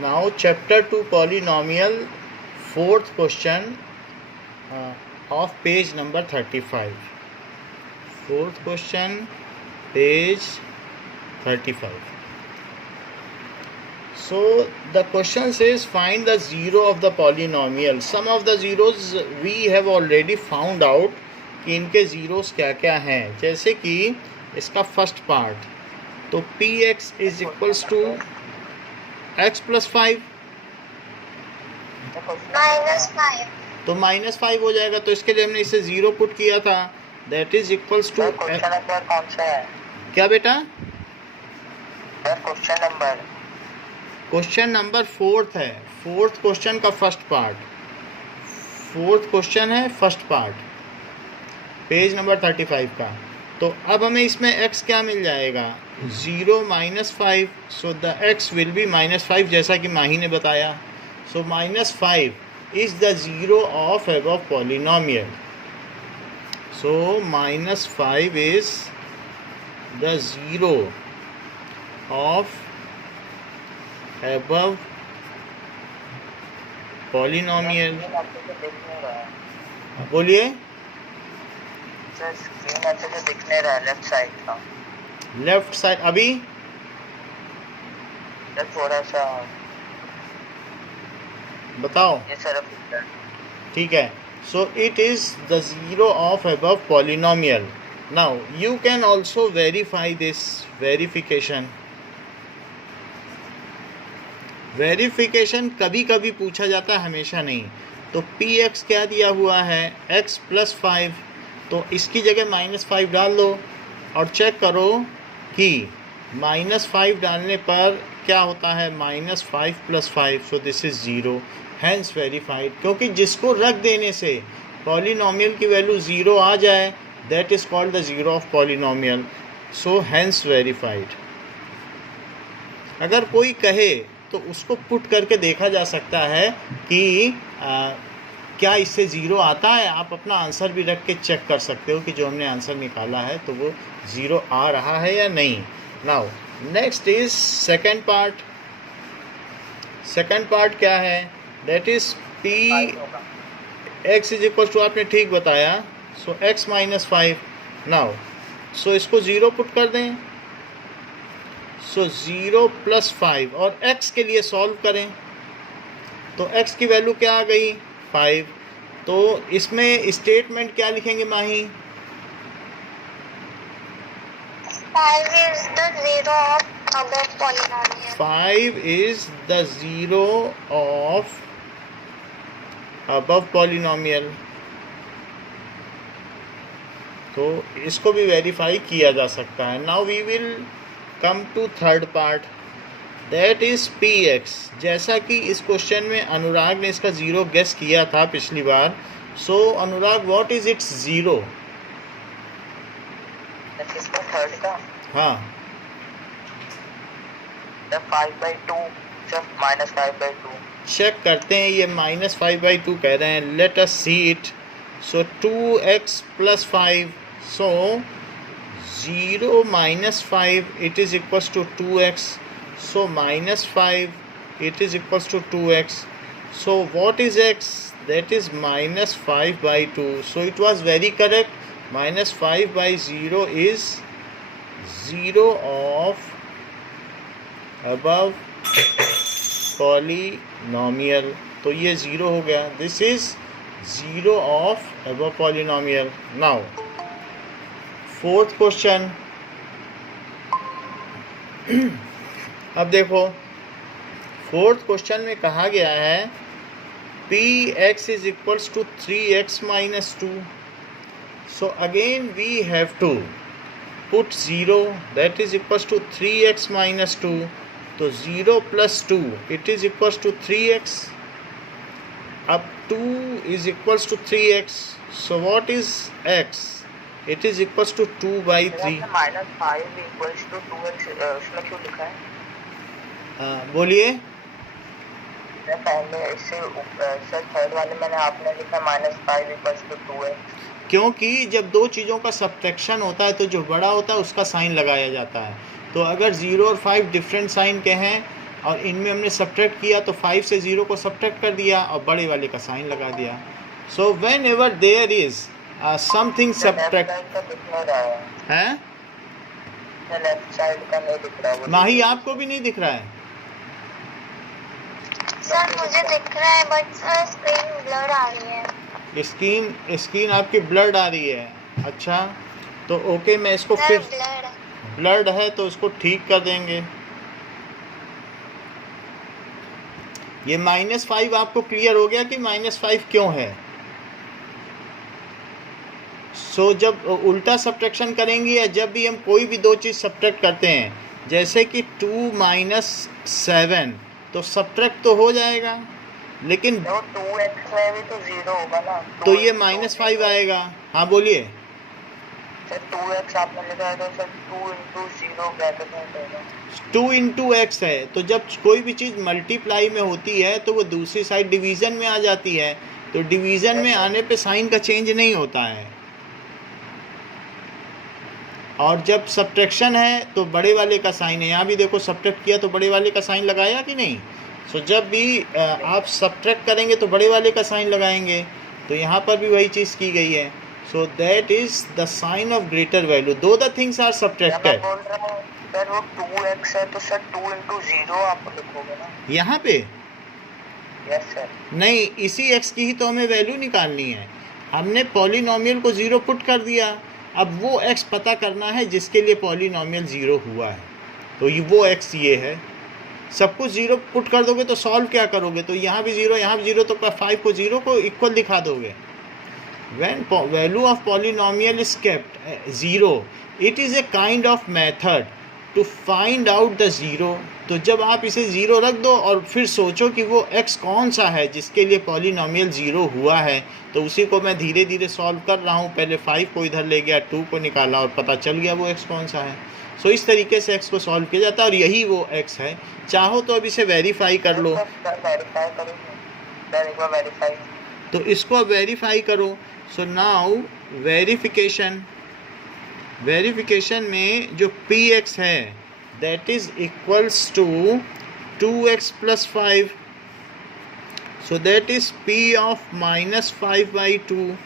Now chapter 2 polynomial, fourth question of page number 35. Fourth question, page 35. So the question says find the zero of the polynomial. Some of the zeros we have already found out कि इनके zeros क्या क्या हैं. जैसे कि इसका first part, तो px is equals to x plus 5 -5, तो -5 हो जाएगा. तो इसके लिए हमने इसे 0 पुट किया था. That is equals to question number कौन सा है क्या बेटा? Sir question number question number 4 है. 4th क्वेश्चन का फर्स्ट पार्ट. 4th क्वेश्चन है फर्स्ट पार्ट, पेज नंबर 35 का. तो अब हमें इसमें x क्या मिल जाएगा? 0 -5. So the x will be -5 जैसा कि माही ने बताया. सो -5 is the zero of above polynomial. So -5 is the zero of above polynomial. बोलिए. सर स्क्रीन अच्छे से दिख नहीं रहा है लेफ्ट साइड का. लेफ्ट साइड अभी सर थोड़ा सा बताओ. ये सर ठीक है. So it is the zero of above polynomial. Now you can also verify this verification. Verification कभी कभी पूछा जाता है, हमेशा नहीं. तो px क्या दिया हुआ है? x plus 5. तो इसकी जगह -5 डाल दो और चेक करो कि -5 डालने पर क्या होता है. -5 + 5. So this is 0. Hence verified. क्योंकि जिसको रख देने से पॉलिनोमियल की वैल्यू 0 आ जाए, that is called the zero of polynomial. So hence verified. अगर कोई कहे तो उसको पुट करके देखा जा सकता है कि क्या इससे 0 आता है. आप अपना आंसर भी रख के चेक कर सकते हो कि जो हमने आंसर निकाला है तो वो 0 आ रहा है या नहीं. Now next is second part. Second part क्या है? That is p x is equal to, आपने ठीक बताया. सो x -5. नाउ सो इसको 0 पुट कर दें. सो 0 + 5 और x के लिए सॉल्व करें. तो x की वैल्यू क्या आ गई? 5. तो इसमें स्टेटमेंट क्या लिखेंगे माही? 5 is the zero of above polynomial. 5 is the zero of above polynomial. तो इसको भी वेरीफाई किया जा सकता है. Now we will come to third part, that is px. जैसा कि इस क्वेश्चन में अनुराग ने इसका 0 गेस किया था पिछली बार. सो अनुराग, व्हाट इज इट्स 0? इसका थर्ड का हाँ, 5/2 सिर्फ -5/2. चेक करते हैं. ये -5/2 कह रहे हैं. Late us see it. So 2x + 5. So 0 - 5 it is equals to 2x. So -5 it is equals to 2x. So what is x? That is -5/2. So it was very correct. -5/0 is 0 of above polynomial. तो ये 0 हो गया. This is 0 of above polynomial. Now fourth question. अब देखो, fourth question में कहा गया है px is equals to 3x - 2. So again we have to put 0, that is equals to 3x - 2. तो 0 + 2 it is equals to 3x. अब 2 is equals to 3x. So what is x? It is equals to 2/3. -5 equals to 2x उसमें क्यों लिखा है? बोलिए. पहले इससे sir third वाले मैंने आपने लिखा -5 equals to 2x. क्योंकि जब दो चीज़ों का सब्ट्रैक्शन होता है तो जो बड़ा होता है उसका साइन लगाया जाता है. तो अगर 0 और 5 डिफरेंट साइन के हैं और इनमें हमने सब्ट्रैक्ट किया तो 5 से 0 को सब्ट्रैक्ट कर दिया और बड़े वाले का साइन लगा दिया. So whenever there is something subtract का दिख नहीं रहा है, है. लेफ्ट साइड का नहीं दिख रहा. वो माही आपको भी नहीं दिख रहा है? सर मुझे दिख रहा है बट सर स्क्रीन ब्लर आ रही है. स्क्रीन आपकी ब्लर्ड आ रही है. अच्छा तो ओके, मैं इसको सर फिर ब्लर ब्लर्ड है तो इसको ठीक कर देंगे. ये -5 आपको क्लियर हो गया कि -5 क्यों है? सो जब उल्टा सब्ट्रैक्शन करेंगे या जब भी हम कोई भी दो चीज़ सब्ट्रैक्ट करते हैं, जैसे कि 2 - 7 तो सब्ट्रैक्ट तो हो जाएगा, लेकिन तो 2x में भी तो 0 होगा ना. तो ये -5 आएगा. हाँ बोलिए. सर 2x आपने लिखा है तो सर 2 × 0 ब्रैकेट में देगा. 2 × x है, तो जब कोई भी चीज़ मल्टीप्लाई में होती है तो वो दूसरी साइड डिवीज़न में आ जाती है. तो डिवीज़न में आने पे साइन का चेंज नहीं होता है. और जब सब्ट्रैक्शन है तो बड़े वाले का साइन है. यहाँ भी देखो सब्ट्रैक्ट किया तो बड़े वाले का साइन लगाया कि नहीं. सो जब भी आप सब्ट्रैक्ट करेंगे तो बड़े वाले का साइन लगाएंगे. तो यहाँ पर भी वही चीज़ की गई है. So that is the sign of greater value दो द थिंग्स आर सब्ट्रैक्टेड. बोल रहा हूँ सर वो 2x है तो सर 2 × 0 आप लिखोगे ना. यहाँ पे यस सर. नहीं, इसी x की ही तो हमें वैल्यू निकालनी है. हमने पॉलिनोमियल को 0 पुट कर दिया. अब वो x पता करना है जिसके लिए पॉलिनोमियल 0 हुआ है. तो ये वो x ये है. सब कुछ 0 पुट कर दोगे तो सॉल्व क्या करोगे, तो यहाँ भी 0 यहाँ भी 0, तो 5 को 0 को इक्वल दिखा दोगे. When value of polynomial is kept 0, it is a kind of method to find out the 0. तो जब आप इसे 0 रख दो और फिर सोचो कि वो x कौन सा है जिसके लिए पॉलिनोमियल 0 हुआ है, तो उसी को मैं धीरे धीरे सॉल्व कर रहा हूँ. पहले 5 को इधर ले गया, 2 को निकाला और पता चल गया वो x कौन सा है. सो इस तरीके से x को सॉल्व किया जाता है और यही वो x है. चाहो तो अब इसे वेरीफाई कर लो. वेरीफाई करोगे सर, एक बार वेरीफाई. तो इसको अब वेरीफाई करो. सो नाउ वेरिफिकेशन में जो px है that is equals to 2x + 5. So that is p of -5/2.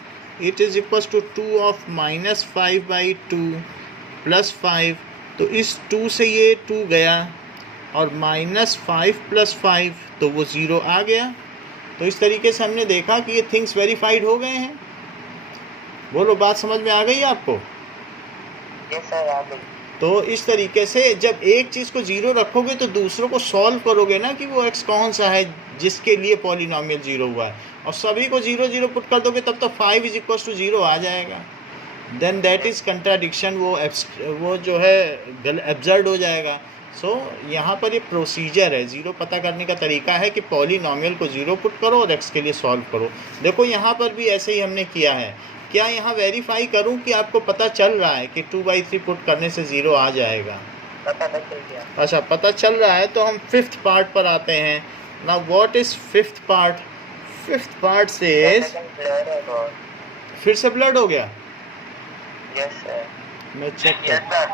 It is equals to 2 of -5/2 + 5. तो इस 2 से ये 2 गया और -5 + 5 तो वो 0 आ गया. तो इस तरीके से हमने देखा कि ये थिंग्स वेरीफाइड हो गए हैं. बोलो, बात समझ में आ गई आपको? यस सर आ गई. तो इस तरीके से जब एक चीज़ को 0 रखोगे तो दूसरों को सॉल्व करोगे ना कि वो x कौन सा है जिसके लिए पॉलिनोमियल 0 हुआ है, और सभी को 0 0 पुट कर दोगे तब तो 5 = 0 आ जाएगा. Then that is contradiction. वो जो है एब्सर्ड हो जाएगा. सो यहाँ पर ये प्रोसीजर है, 0 पता करने का तरीका है कि पॉलिनोमियल को 0 पुट करो और x के लिए सॉल्व करो. देखो यहाँ पर भी ऐसे ही हमने किया है. क्या यहाँ वेरीफाई करूँ कि आपको पता चल रहा है कि 2/3 पुट करने से 0 आ जाएगा? पता नहीं चल गया. अच्छा, पता चल रहा है. तो हम 5th पार्ट पर आते हैं. Now what is 5th part? 5th part से फिर से ब्लड हो गया. Yes sir. मैं चेक यस कर सर.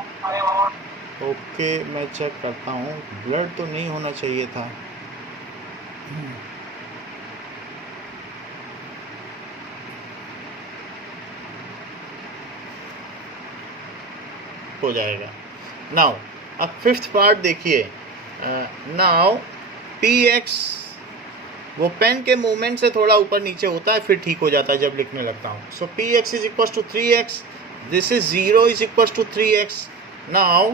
ओके, मैं चेक करता हूँ. ब्लड तो नहीं होना चाहिए था. हो जाएगा. नाउ अब 5th पार्ट देखिए. नाउ px वो पेन के मूवमेंट से थोड़ा ऊपर नीचे होता है, फिर ठीक हो जाता है जब लिखने लगता हूँ. सो px = 3x. This is 0 = 3x. Now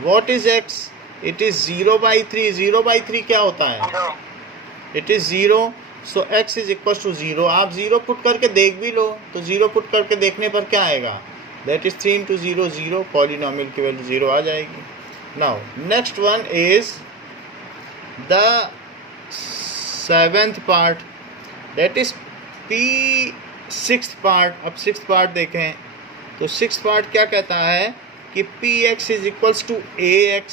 what is x? It is 0/3. 0/3 क्या होता है? It is 0. So x = 0. आप 0 पुट करके देख भी लो तो 0 पुट करके देखने पर क्या आएगा? That is 3 × 0 0. पॉलिनोमियल की वैल्यू 0 आ जाएगी. Now next one is the 7th part, that is p6th part. अब 6th पार्ट देखें तो 6th पार्ट क्या कहता है कि px = ax.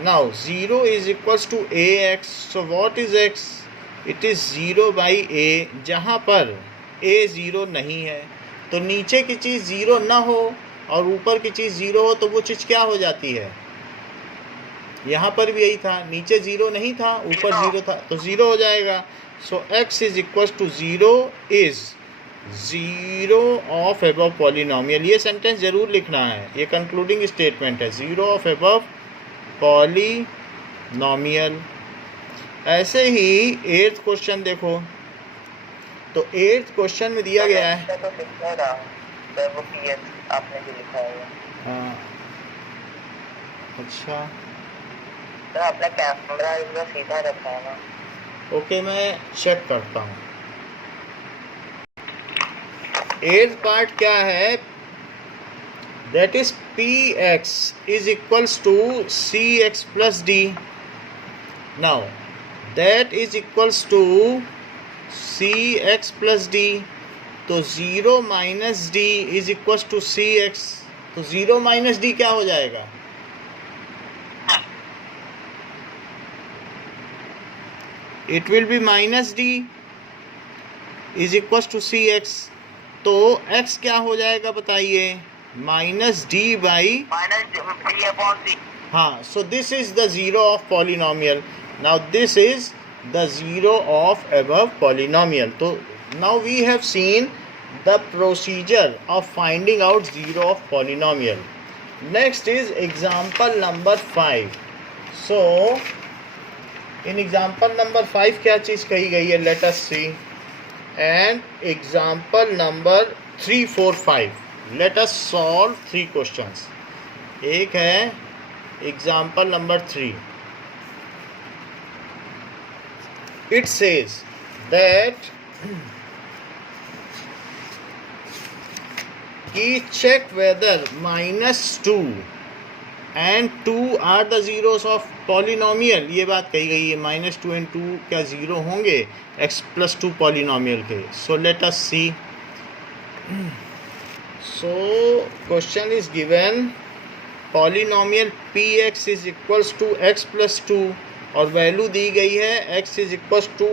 Now 0 = ax. So what is x? It is 0/a. जहाँ पर a 0 नहीं है, तो नीचे की चीज़ 0 ना हो और ऊपर की चीज़ 0 हो तो वो चीज़ क्या हो जाती है? यहाँ पर भी यही था, नीचे ज़ीरो नहीं था, ऊपर ज़ीरो था, तो ज़ीरो हो जाएगा. So x is equal to zero is zero of above polynomial. ये सेंटेंस ज़रूर लिखना है, ये कंक्लूडिंग स्टेटमेंट है, ज़ीरो ऑफ एबव पॉलिनोमियल. ऐसे ही 8th क्वेश्चन देखो. तो 8th क्वेश्चन में दिया गया है, तो लिखा रहा सर वो पीएच आपने जो लिखा है. हाँ अच्छा सर अपना कैमरा इधर सीधा रखा है ना. ओके, मैं चेक करता हूँ. 8th पार्ट क्या है, that is P x is equals to C x plus D. Now that is equals to C x plus D. तो 0 minus D is equals to C x. तो 0 minus D क्या हो जाएगा, it will be minus D is equal to C x. तो x क्या हो जाएगा बताइए, minus D by, minus D upon C. हाँ. So this is the zero of polynomial. Now this is the zero of above polynomial. तो now we have seen the procedure of finding out zero of polynomial. Next is example number 5. So in example number 5 क्या चीज़ कही गई है, let us see. And example number 3, 4, 5. Let us solve 3 questions. एक है example number 3. It says that कि check whether -2 and 2 are the zeros of polynomial. ये बात कही गई है, -2 एंड 2 क्या ज़ीरो होंगे x प्लस 2 पॉलिनोमियल के. So let us see. So question is given polynomial px is equals to x plus 2 और वैल्यू दी गई है x is equals to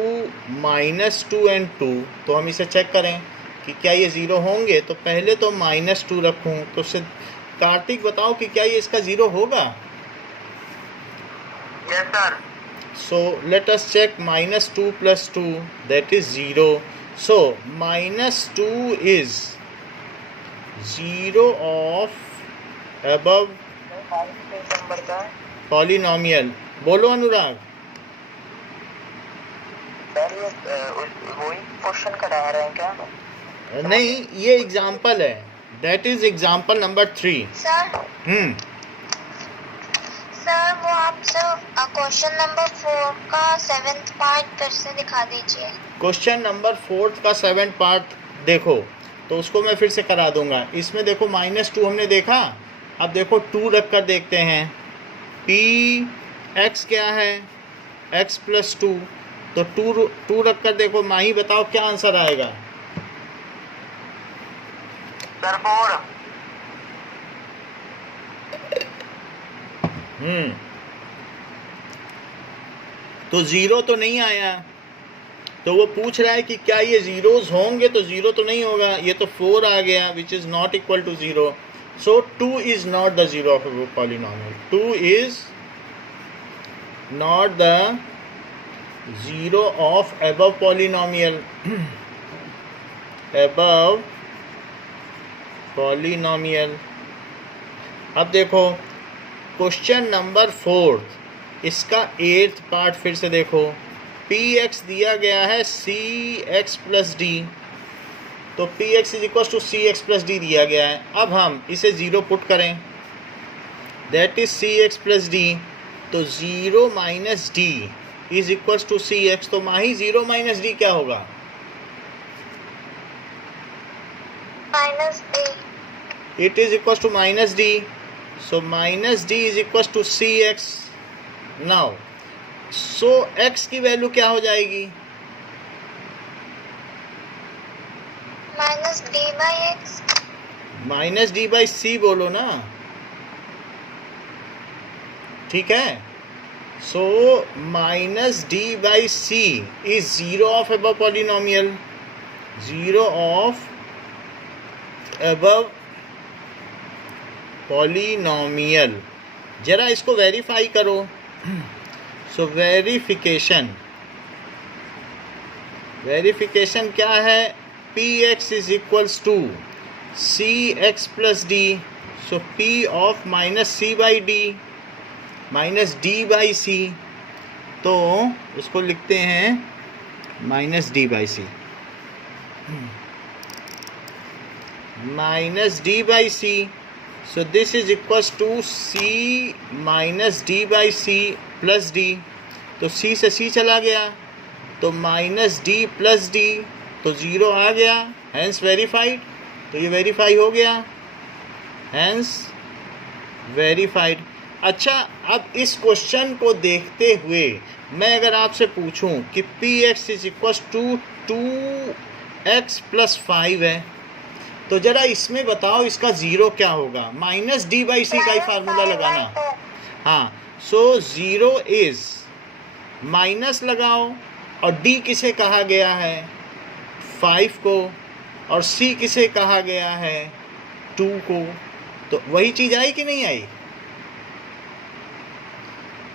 -2 and 2. तो हम इसे चेक करें कि क्या ये ज़ीरो होंगे. तो पहले तो -2 रखूँ, तो उससे कार्तिक बताओ कि क्या ये इसका ज़ीरो होगा. Yes sir. So let us check -2 plus 2, that is 0. So -2 is 0 of above number का polynomial. बोलो अनुराग. सर ये वही क्वेश्चन करा रहे हैं क्या. नहीं, ये एग्जाम्पल है, that is example number 3. Sir sir वो आप सर क्वेश्चन नंबर 4 का 7th पार्ट फिर से दिखा दीजिए. क्वेश्चन नंबर 4 का 7th पार्ट देखो, तो उसको मैं फिर से करा दूंगा. इसमें देखो -2 हमने देखा, अब देखो 2 रख कर देखते हैं. पी एक्स क्या है, x प्लस 2. तो 2 रख कर देखो, माही बताओ क्या आंसर आएगा. सर 4. तो 0 तो नहीं आया. तो वो पूछ रहा है कि क्या ये ज़ीरोज़ होंगे, तो 0 तो नहीं होगा. ये तो 4 आ गया, which is not equal to 0. So 2 is not the zero of a polynomial. 2 is not the zero of above polynomial. Above polynomial. अब देखो क्वेश्चन नंबर 4, इसका 8th पार्ट फिर से देखो. पी एक्स दिया गया है सी एक्स प्लस डी. तो p x is equal to C x plus d दिया गया है. अब हम इसे 0 पुट करें, that is c x plus D. तो 0 minus D is equal to C x. तो माही 0 माइनस डी क्या होगा, -d. It is equal to -d. So -d is equals to cx. Now, so x की value क्या हो जाएगी, -d by x. -d by c बोलो ना, ठीक है. So -d by c is 0 of above polynomial. 0 of above polynomial. जरा इसको वेरीफाई करो। सो वेरिफिकेशन क्या है? P x is equals to C x plus D. So P of minus C by D minus D by C, तो उसको लिखते हैं minus D by C, minus D by C. So this is equals to C minus D by C plus D. तो C से C चला गया तो minus D plus D, तो ज़ीरो आ गया, हैंस वेरीफाइड। तो ये वेरीफाई हो गया, हैंस वेरीफाइड। अच्छा, अब इस क्वेश्चन को देखते हुए मैं अगर आपसे पूछूं कि p x is equal to 2x plus 5 है, तो ज़रा इसमें बताओ इसका ज़ीरो क्या होगा? माइनस डी बाई सी का ही फार्मूला लगाना। हाँ, सो ज़ीरो इज़, माइनस लगाओ, और डी किसे कहा गया है? 5 को, और सी किसे कहा गया है? 2 को। तो वही चीज़ आई कि नहीं आई?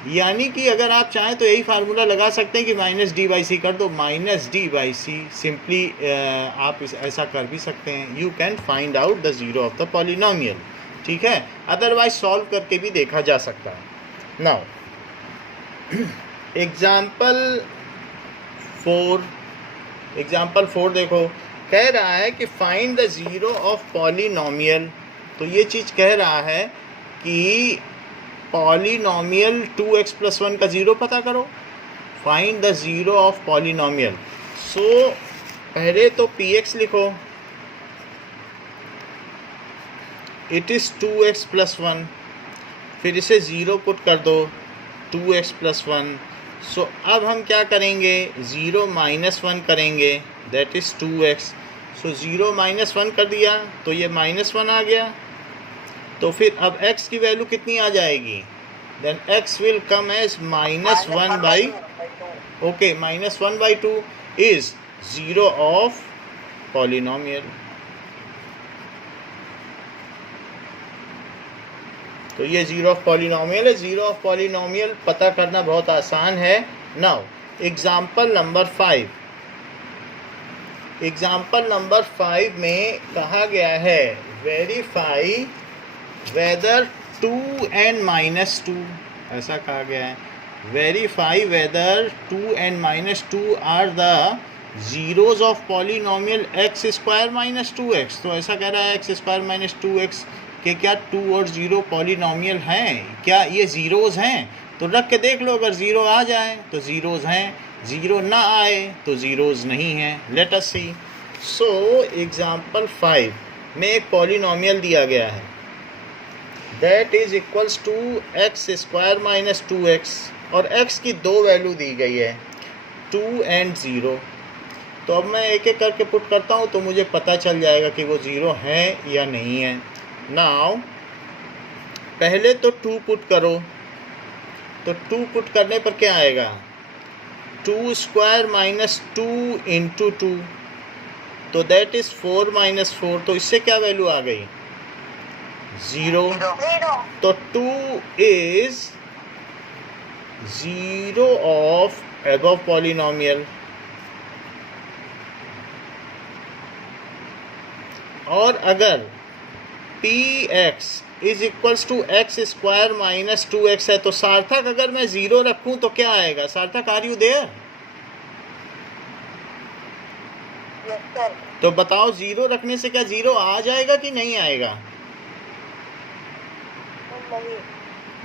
यानी कि अगर आप चाहें तो यही फार्मूला लगा सकते हैं कि माइनस डी बाई सी कर दो, minus D by c. Simply आप ऐसा कर भी सकते हैं। You can find out the zero of the polynomial, ठीक है। अदरवाइज सॉल्व करके भी देखा जा सकता है। नाउ एग्जाम्पल 4 देखो, कह रहा है कि find the zero of polynomial. तो ये चीज़ कह रहा है कि पॉलिनोमियल 2x प्लस 1 का ज़ीरो पता करो, find the zero of polynomial. So पहले तो px लिखो, इट इज़ 2x प्लस 1, फिर इसे ज़ीरो पुट कर दो, 2x प्लस 1। सो अब हम क्या करेंगे? ज़ीरो माइनस 1 करेंगे, that is 2x। So zero minus 1 कर दिया तो ये माइनस 1 आ गया। तो फिर अब x की वैल्यू कितनी आ जाएगी? Then x will come as minus 1 by, okay, minus 1 by 2 is zero of polynomial. तो ये ज़ीरो ऑफ पॉलिनोमियल है। ज़ीरो ऑफ पॉलिनोमियल पता करना बहुत आसान है। Now example number 5, example number 5 में कहा गया है वेरीफाई वेदर 2 एंड माइनस 2, ऐसा कहा गया है। Verify whether 2 and minus 2 are the zeros of polynomial x square minus 2x। तो ऐसा कह रहा है एक्स स्क्वायर माइनस 2x कि क्या 2 और 0 पॉलिनोमियल हैं? क्या ये ज़ीरोज़ हैं? तो रख के देख लो, अगर ज़ीरो आ जाए तो ज़ीरोज़ हैं, ज़ीरो ना आए तो ज़ीरोज़ नहीं हैं। Late us see. So example 5 में एक पॉलिनोमियल दिया गया है, that is equals to x square minus 2x, और x की दो वैल्यू दी गई है, 2 एंड 0। तो अब मैं एक एक करके पुट करता हूँ तो मुझे पता चल जाएगा कि वो ज़ीरो है या नहीं है। नाउ पहले तो 2 पुट करो, तो 2 पुट करने पर क्या आएगा? 2 स्क्वायर माइनस 2 इंटू 2, तो दैट इज़ 4 माइनस 4। तो इससे क्या वैल्यू आ गई? 0। तो 2 is zero of above polynomial. और अगर px is equals to x square minus 2x है, तो सार्थक अगर मैं 0 रखूं तो क्या आएगा? सार्थक, आर यू देयर? तो बताओ 0 रखने से क्या 0 आ जाएगा कि नहीं आएगा?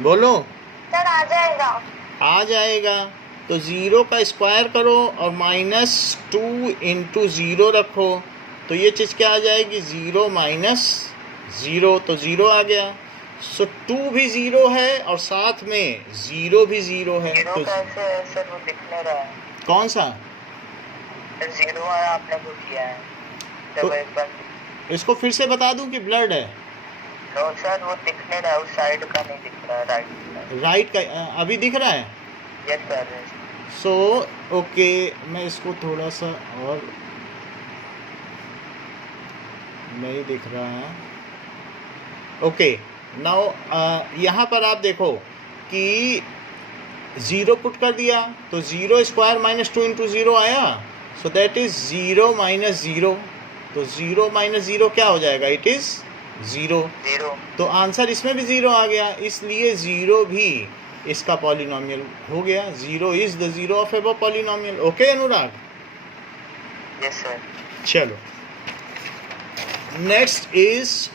बोलो। सर आ जाएगा। आ जाएगा। तो 0 का स्क्वायर करो और माइनस 2 इंटू 0 रखो, तो ये चीज़ क्या आ जाएगी? 0 माइनस 0, तो 0 आ गया। सो 2 भी 0 है और साथ में 0 भी 0 है। ज़ीरो तो कैसे है सर? वो दिख नहीं रहा है। कौन सा? ज़ीरो है, आपने वो किया है। तो जब एक बार इसको फिर से बता दूं कि ब्लड है? नो सर, वो दिख नहीं रहा है, उस साइड का नहीं दिख रहा है, राइट राइट का अभी दिख रहा है? Yes sir. सो ओके, मैं इसको थोड़ा सा और, नहीं दिख रहा है। ओके, नाउ यहाँ पर आप देखो कि 0 पुट कर दिया तो 0 स्क्वायर माइनस 2 इंटू 0 आया, सो दैट इज 0 माइनस 0, तो 0 माइनस 0 क्या हो जाएगा, इट इज 0। 0 तो आंसर इसमें भी 0 आ गया, इसलिए 0 भी इसका पॉलिनोमियल हो गया। 0 is the 0 of above polynomial. Okay Anurag, yes sir. चलो नेक्स्ट इज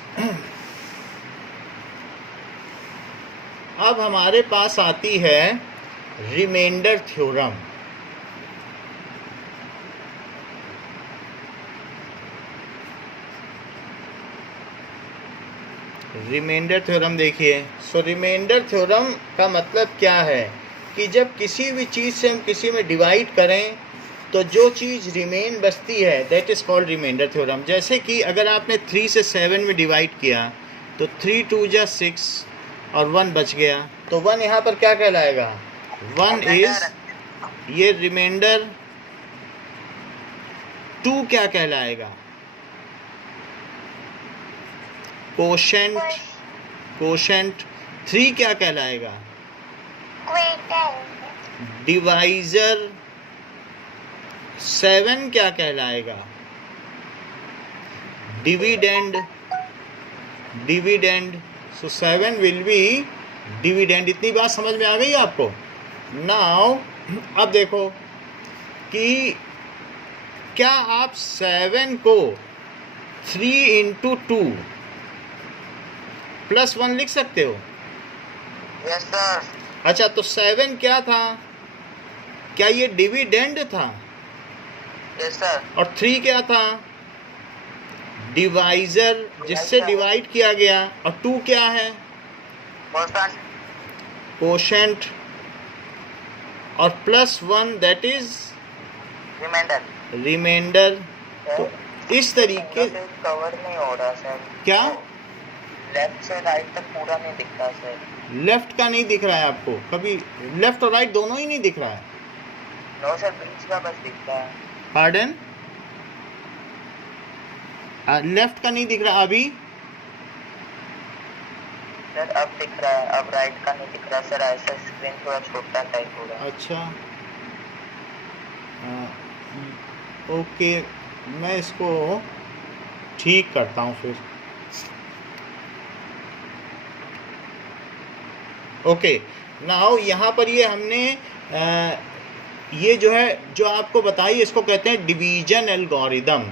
अब हमारे पास आती है रिमाइंडर थ्योरम। रिमाइंडर थ्योरम देखिए। सो रिमाइंडर थ्योरम का मतलब क्या है कि जब किसी भी चीज़ से हम किसी में डिवाइड करें तो जो चीज़ रिमेन बचती है that is called remainder theorem. जैसे कि अगर आपने 3 से 7 में डिवाइड किया तो 3 2 जा 6 और 1 बच गया, तो 1 यहाँ पर क्या कहलाएगा, 1 इज ये रिमाइंडर। 2 क्या कहलाएगा, कोशेंट, कोशेंट। 3 क्या कहलाएगा, क्विटेंट। डिवाइजर। 7 क्या कहलाएगा, dividend, dividend. So 7 will be dividend. इतनी बात समझ में आ गई आपको। नाउ अब देखो कि क्या आप 7 को 3 इंटू 2 प्लस 1 लिख सकते हो? Yes sir. अच्छा, तो 7 क्या था, क्या ये डिविडेंड था? Yes sir. और 3 क्या था, डिवाइजर, जिससे डिवाइड किया गया। और 2 क्या है, कोशेंट। कोशेंट। और plus 1 that is remainder. Remainder. तो इस तरीके कवर नहीं हो रहा सर। क्या लेफ्ट से राइट तक पूरा नहीं दिखता सर। लेफ्ट का नहीं दिख रहा है आपको? कभी लेफ्ट और राइट दोनों ही नहीं दिख रहा है? नो सर, बीच का बस दिखता है। पार्डन, लेफ्ट का नहीं दिख रहा अभी? सर अब दिख रहा है, अब राइट का नहीं दिख रहा सर। ऐसा स्क्रीन थोड़ा छोटा टाइप हो रहा है। अच्छा, ओके, मैं इसको ठीक करता हूँ फिर। ओके, नाउ यहाँ पर ये हमने ये जो है जो आपको बताई इसको कहते हैं डिवीजन एल्गोरिदम,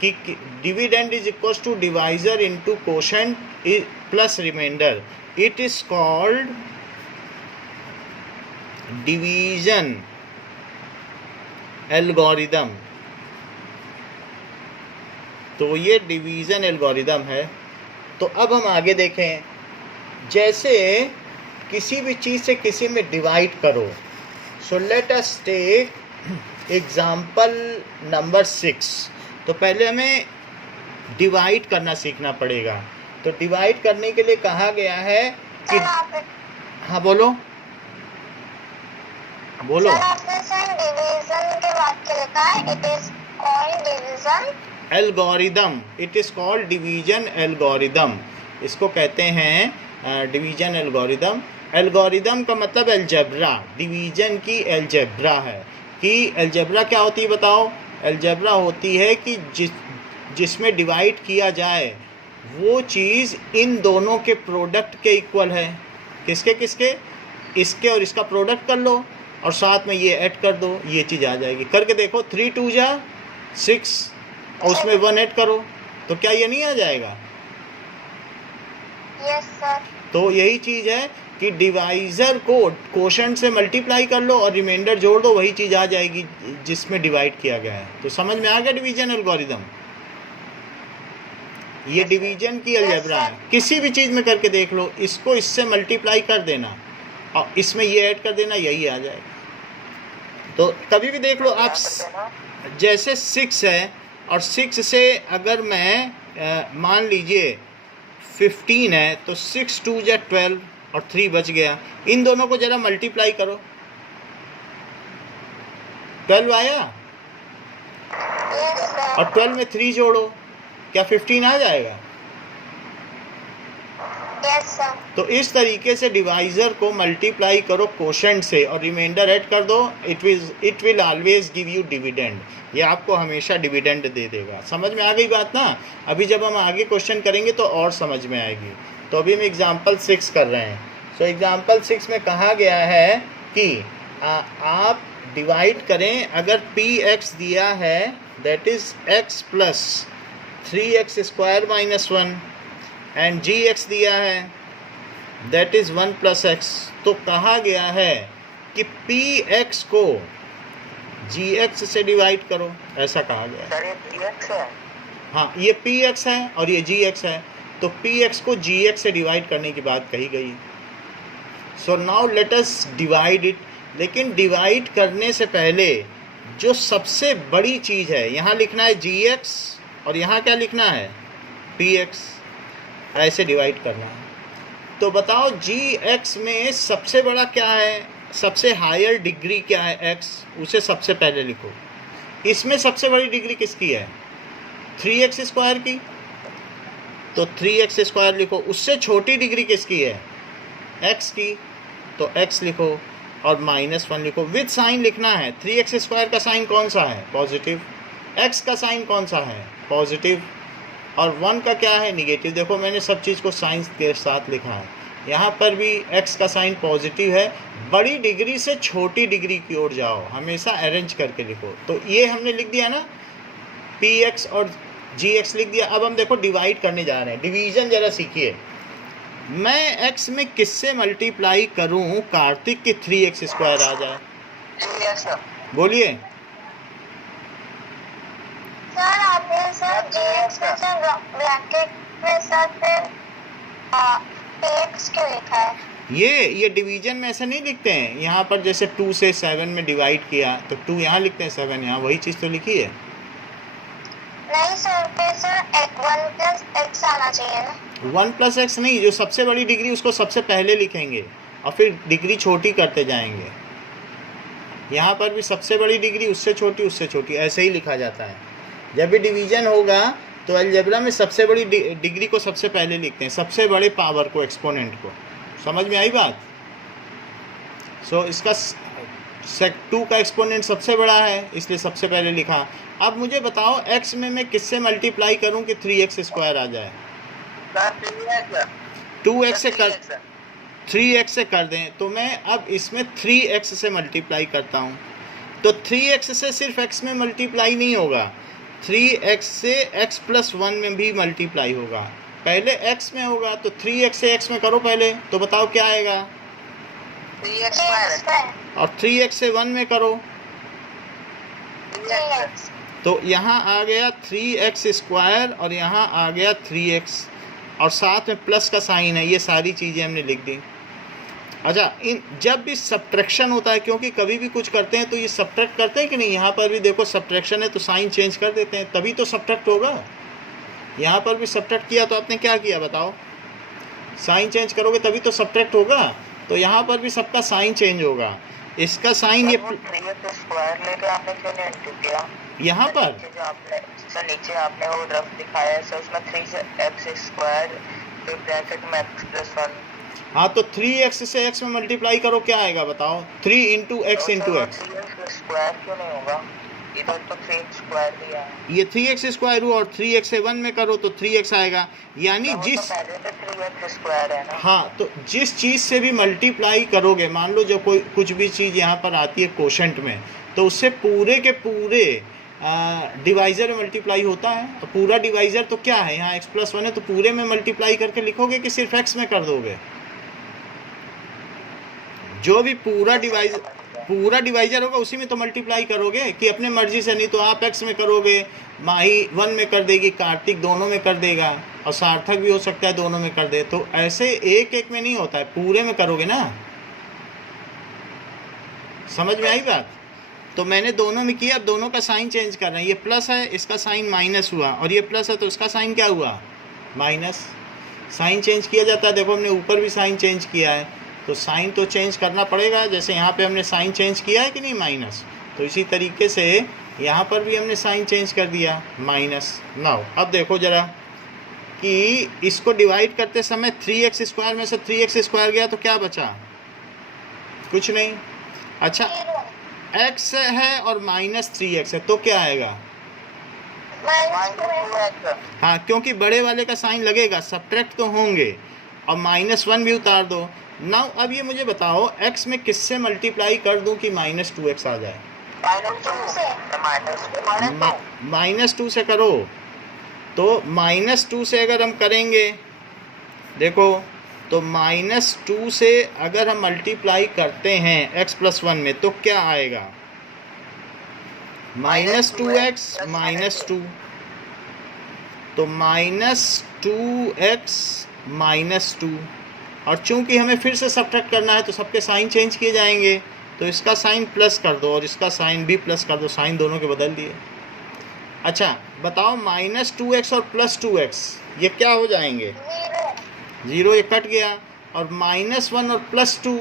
कि dividend is equal to divisor into quotient plus remainder. It is called division algorithm. तो ये डिवीजन एल्गोरिदम है। तो अब हम आगे देखें, जैसे किसी भी चीज़ से किसी में डिवाइड करो। So let us take example number 6। तो पहले हमें डिवाइड करना सीखना पड़ेगा। तो डिवाइड करने के लिए कहा गया है कि सर आपने हाँ बोलो बोलो। सर आपने सर डिवीजन के वाक्य लिखा है, it is called division algorithm. It is called division algorithm. इसको कहते हैं डिवीजन एल्गोरिदम। एल्गोरिदम का मतलब अलजेब्रा, डिवीजन की अलजेब्रा है। कि अलजेब्रा क्या होती है बताओ? अलजेब्रा होती है कि जिसमें डिवाइड किया जाए वो चीज़ इन दोनों के प्रोडक्ट के इक्वल है। किसके किसके? इसके और इसका प्रोडक्ट कर लो और साथ में ये ऐड कर दो, ये चीज़ आ जाएगी। करके देखो, 3 2 जा 6 और उसमें 1 ऐड करो, तो क्या ये नहीं आ जाएगा? Yes sir. तो यही चीज़ है कि डिवाइज़र को कोशेंट से मल्टीप्लाई कर लो और रिमाइंडर जोड़ दो, वही चीज़ आ जाएगी जिसमें डिवाइड किया गया है। तो समझ में आ गया डिवीजन एल्गोरिदम? ये डिवीजन की अलजेब्रा है। किसी भी चीज़ में करके देख लो, इसको इससे मल्टीप्लाई कर देना और इसमें ये ऐड कर देना, यही आ जाएगा। तो कभी भी देख लो आप, जैसे 6 है और 6 से अगर मैं मान लीजिए 15 है, तो 6 2 जा 12 और 3 बच गया। इन दोनों को ज़रा मल्टीप्लाई करो, 12 आया यस सर। और 12 में 3 जोड़ो, क्या 15 आ जाएगा? Yes sir. तो इस तरीके से डिवाइजर को मल्टीप्लाई करो कोशेंट से और रिमाइंडर ऐड कर दो, it will always give you dividend, ये आपको हमेशा डिविडेंड दे देगा। समझ में आ गई बात ना? अभी जब हम आगे क्वेश्चन करेंगे तो और समझ में आएगी। तो अभी हम एग्जाम्पल 6 कर रहे हैं। सो एग्जाम्पल 6 में कहा गया है कि आप डिवाइड करें, अगर px दिया है that is x plus 3x square minus 1 and gx दिया है दैट इज 1 प्लस x, तो कहा गया है कि px को gx से डिवाइड करो, ऐसा कहा गया है। सर ये gx है। हाँ, ये px है और ये gx है, तो px को gx से डिवाइड करने की बात कही गई। So now let us divide it. लेकिन डिवाइड करने से पहले जो सबसे बड़ी चीज़ है, यहाँ लिखना है gx और यहाँ क्या लिखना है px, ऐसे डिवाइड करना है। तो बताओ gx में सबसे बड़ा क्या है, सबसे हायर डिग्री क्या है x, उसे सबसे पहले लिखो। इसमें सबसे बड़ी डिग्री किसकी है? 3x स्क्वायर की, तो 3x स्क्वायर लिखो। उससे छोटी डिग्री किसकी है? x की, तो x लिखो और -1 लिखो। विद साइन लिखना है। 3x स्क्वायर का साइन कौन सा है? पॉजिटिव। x का साइन कौन सा है? पॉजिटिव। और 1 का क्या है? निगेटिव। देखो मैंने सब चीज़ को साइन के साथ लिखा है। यहाँ पर भी x का साइन पॉजिटिव है। बड़ी डिग्री से छोटी डिग्री की ओर जाओ, हमेशा अरेंज करके लिखो। तो ये हमने लिख दिया ना, px और gx लिख दिया। अब हम देखो डिवाइड करने जा रहे हैं। डिवीज़न ज़रा सीखिए। मैं x में किससे मल्टीप्लाई करूं कार्तिक की 3x स्क्वायर आ जाए? gx sir. बोलिए। सर आपने सर gx में सर ब्रैकेट में सर फिर px क्यों लिखा है? ये डिवीजन में ऐसा नहीं लिखते हैं। यहाँ पर जैसे 2 से 7 में डिवाइड किया तो 2 यहाँ लिखते हैं, 7 यहाँ, वही चीज़ तो लिखी है। नहीं सर, फिर सर 1 प्लस x आना चाहिए ना। 1 प्लस एक्स नहीं, जो सबसे बड़ी डिग्री उसको सबसे पहले लिखेंगे और फिर डिग्री छोटी करते जाएंगे। यहाँ पर भी सबसे बड़ी डिग्री उससे छोटी, ऐसे ही लिखा जाता है। जब भी डिवीजन होगा तो अलजेब्रा में सबसे बड़ी डिग्री को सबसे पहले लिखते हैं, सबसे बड़े पावर को, एक्सपोनेंट को। समझ में आई बात? सो इसका 2 का एक्सपोनेंट सबसे बड़ा है, इसलिए सबसे पहले लिखा। अब मुझे बताओ x में मैं किससे मल्टीप्लाई करूं कि 3x स्क्वायर आ जाए? 2x से कर, 3x से कर दें, तो मैं अब इसमें 3x से मल्टीप्लाई करता हूं। तो 3x से सिर्फ x में मल्टीप्लाई नहीं होगा, 3x से x प्लस 1 में भी मल्टीप्लाई होगा। पहले x में होगा तो 3x से x में करो पहले, तो बताओ क्या आएगा? 3x square. और 3x से 1 में करो 3x। तो यहाँ आ गया 3x स्क्वायर और यहाँ आ गया 3x और साथ में प्लस का साइन है। ये सारी चीज़ें हमने लिख दी। अच्छा, इन जब भी सब्ट्रैक्शन होता है, क्योंकि कभी भी कुछ करते हैं तो ये सब्ट्रैक्ट करते हैं कि नहीं? यहाँ पर भी देखो सब्ट्रैक्शन है तो साइन चेंज कर देते हैं, तभी तो सब्ट्रैक्ट होगा। यहाँ पर भी सब्ट्रैक्ट किया तो आपने क्या किया बताओ? साइन चेंज करोगे तभी तो सब्ट्रैक्ट होगा। तो यहाँ पर भी सबका साइन चेंज होगा। इसका साइन ये 3x स्क्वायर लेके आपने क्यों नहीं इंटू किया? यहाँ पर जो आपने सर नीचे आपने वो रफ दिखाया है सर, उसमें 3x स्क्वायर फिर ब्रैकेट में x प्लस 1। हाँ, तो 3x से x में मल्टीप्लाई करो, क्या आएगा बताओ? 3 into x into x. 3x square क्यों नहीं होगा? इधर तो 3x स्क्वायर दिया है। ये 3x स्क्वायर हुआ और 3x से 1 में करो तो 3x आएगा। यानी तो जिस पहले तो 3x स्क्वायर है ना। हाँ, तो जिस चीज़ से भी मल्टीप्लाई करोगे, मान लो जो कोई कुछ भी चीज़ यहाँ पर आती है कोशेंट में, तो उससे पूरे के पूरे डिवाइज़र में मल्टीप्लाई होता है। तो पूरा डिवाइज़र तो क्या है? यहाँ x प्लस 1 है तो पूरे में मल्टीप्लाई करके लिखोगे कि सिर्फ x में कर दोगे? जो भी पूरा डिवाइजर होगा उसी में तो मल्टीप्लाई करोगे कि अपने मर्जी से। नहीं तो आप x में करोगे, माही 1 में कर देगी, कार्तिक दोनों में कर देगा, और सार्थक भी हो सकता है दोनों में कर दे। तो ऐसे एक एक में नहीं होता है, पूरे में करोगे ना। समझ में आई बात? तो मैंने दोनों में किया। अब दोनों का साइन चेंज कर रहे हैं। ये प्लस है, इसका साइन माइनस हुआ, और ये प्लस है तो इसका साइन क्या हुआ? माइनस। साइन चेंज किया जाता है। देखो हमने ऊपर भी साइन चेंज किया है, तो साइन तो चेंज करना पड़ेगा। जैसे यहाँ पे हमने साइन चेंज किया है कि नहीं, माइनस, तो इसी तरीके से यहाँ पर भी हमने साइन चेंज कर दिया, माइनस। नाउ अब देखो ज़रा, कि इसको डिवाइड करते समय 3x² में से 3x² गया तो क्या बचा? कुछ नहीं। अच्छा, x है और -3x है तो क्या आएगा? हाँ, क्योंकि बड़े वाले का साइन लगेगा, सब्ट्रैक्ट तो होंगे, और -1 भी उतार दो। नाउ अब ये मुझे बताओ, x में किससे मल्टीप्लाई कर दूं कि -2x आ जाए? -2 से करो। तो -2 से अगर हम करेंगे, देखो, तो -2 से अगर हम मल्टीप्लाई करते हैं x + 1 में तो क्या आएगा? -2x -2, तो -2x -2, और चूंकि हमें फिर से सब्ट्रैक्ट करना है तो सबके साइन चेंज किए जाएंगे, तो इसका साइन प्लस कर दो और इसका साइन भी प्लस कर दो, साइन दोनों के बदल दिए। अच्छा बताओ, -2x और +2x ये क्या हो जाएंगे? 0, ये कट गया, और -1 और +2,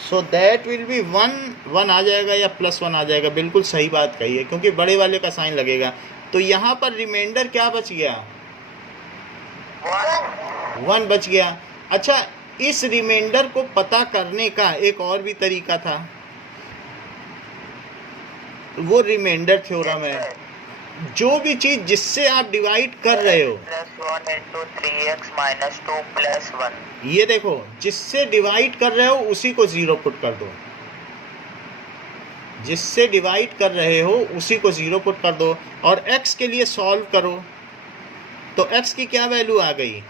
सो दैट विल बी 1 आ जाएगा या +1 आ जाएगा। बिल्कुल सही बात कही है, क्योंकि बड़े वाले का साइन लगेगा। तो यहाँ पर रिमाइंडर क्या बच गया? 1 बच गया। अच्छा, इस रिमाइंडर को पता करने का एक और भी तरीका था, वो रिमाइंडर थ्योरम है। जो भी चीज जिससे आप डिवाइड कर रहे हो, +1 × 3x - 2 + 1, ये देखो, जिससे डिवाइड कर रहे हो उसी को 0 पुट कर दो, जिससे डिवाइड कर रहे हो उसी को 0 पुट कर दो, और x के लिए सॉल्व करो तो x की क्या वैल्यू आ गई?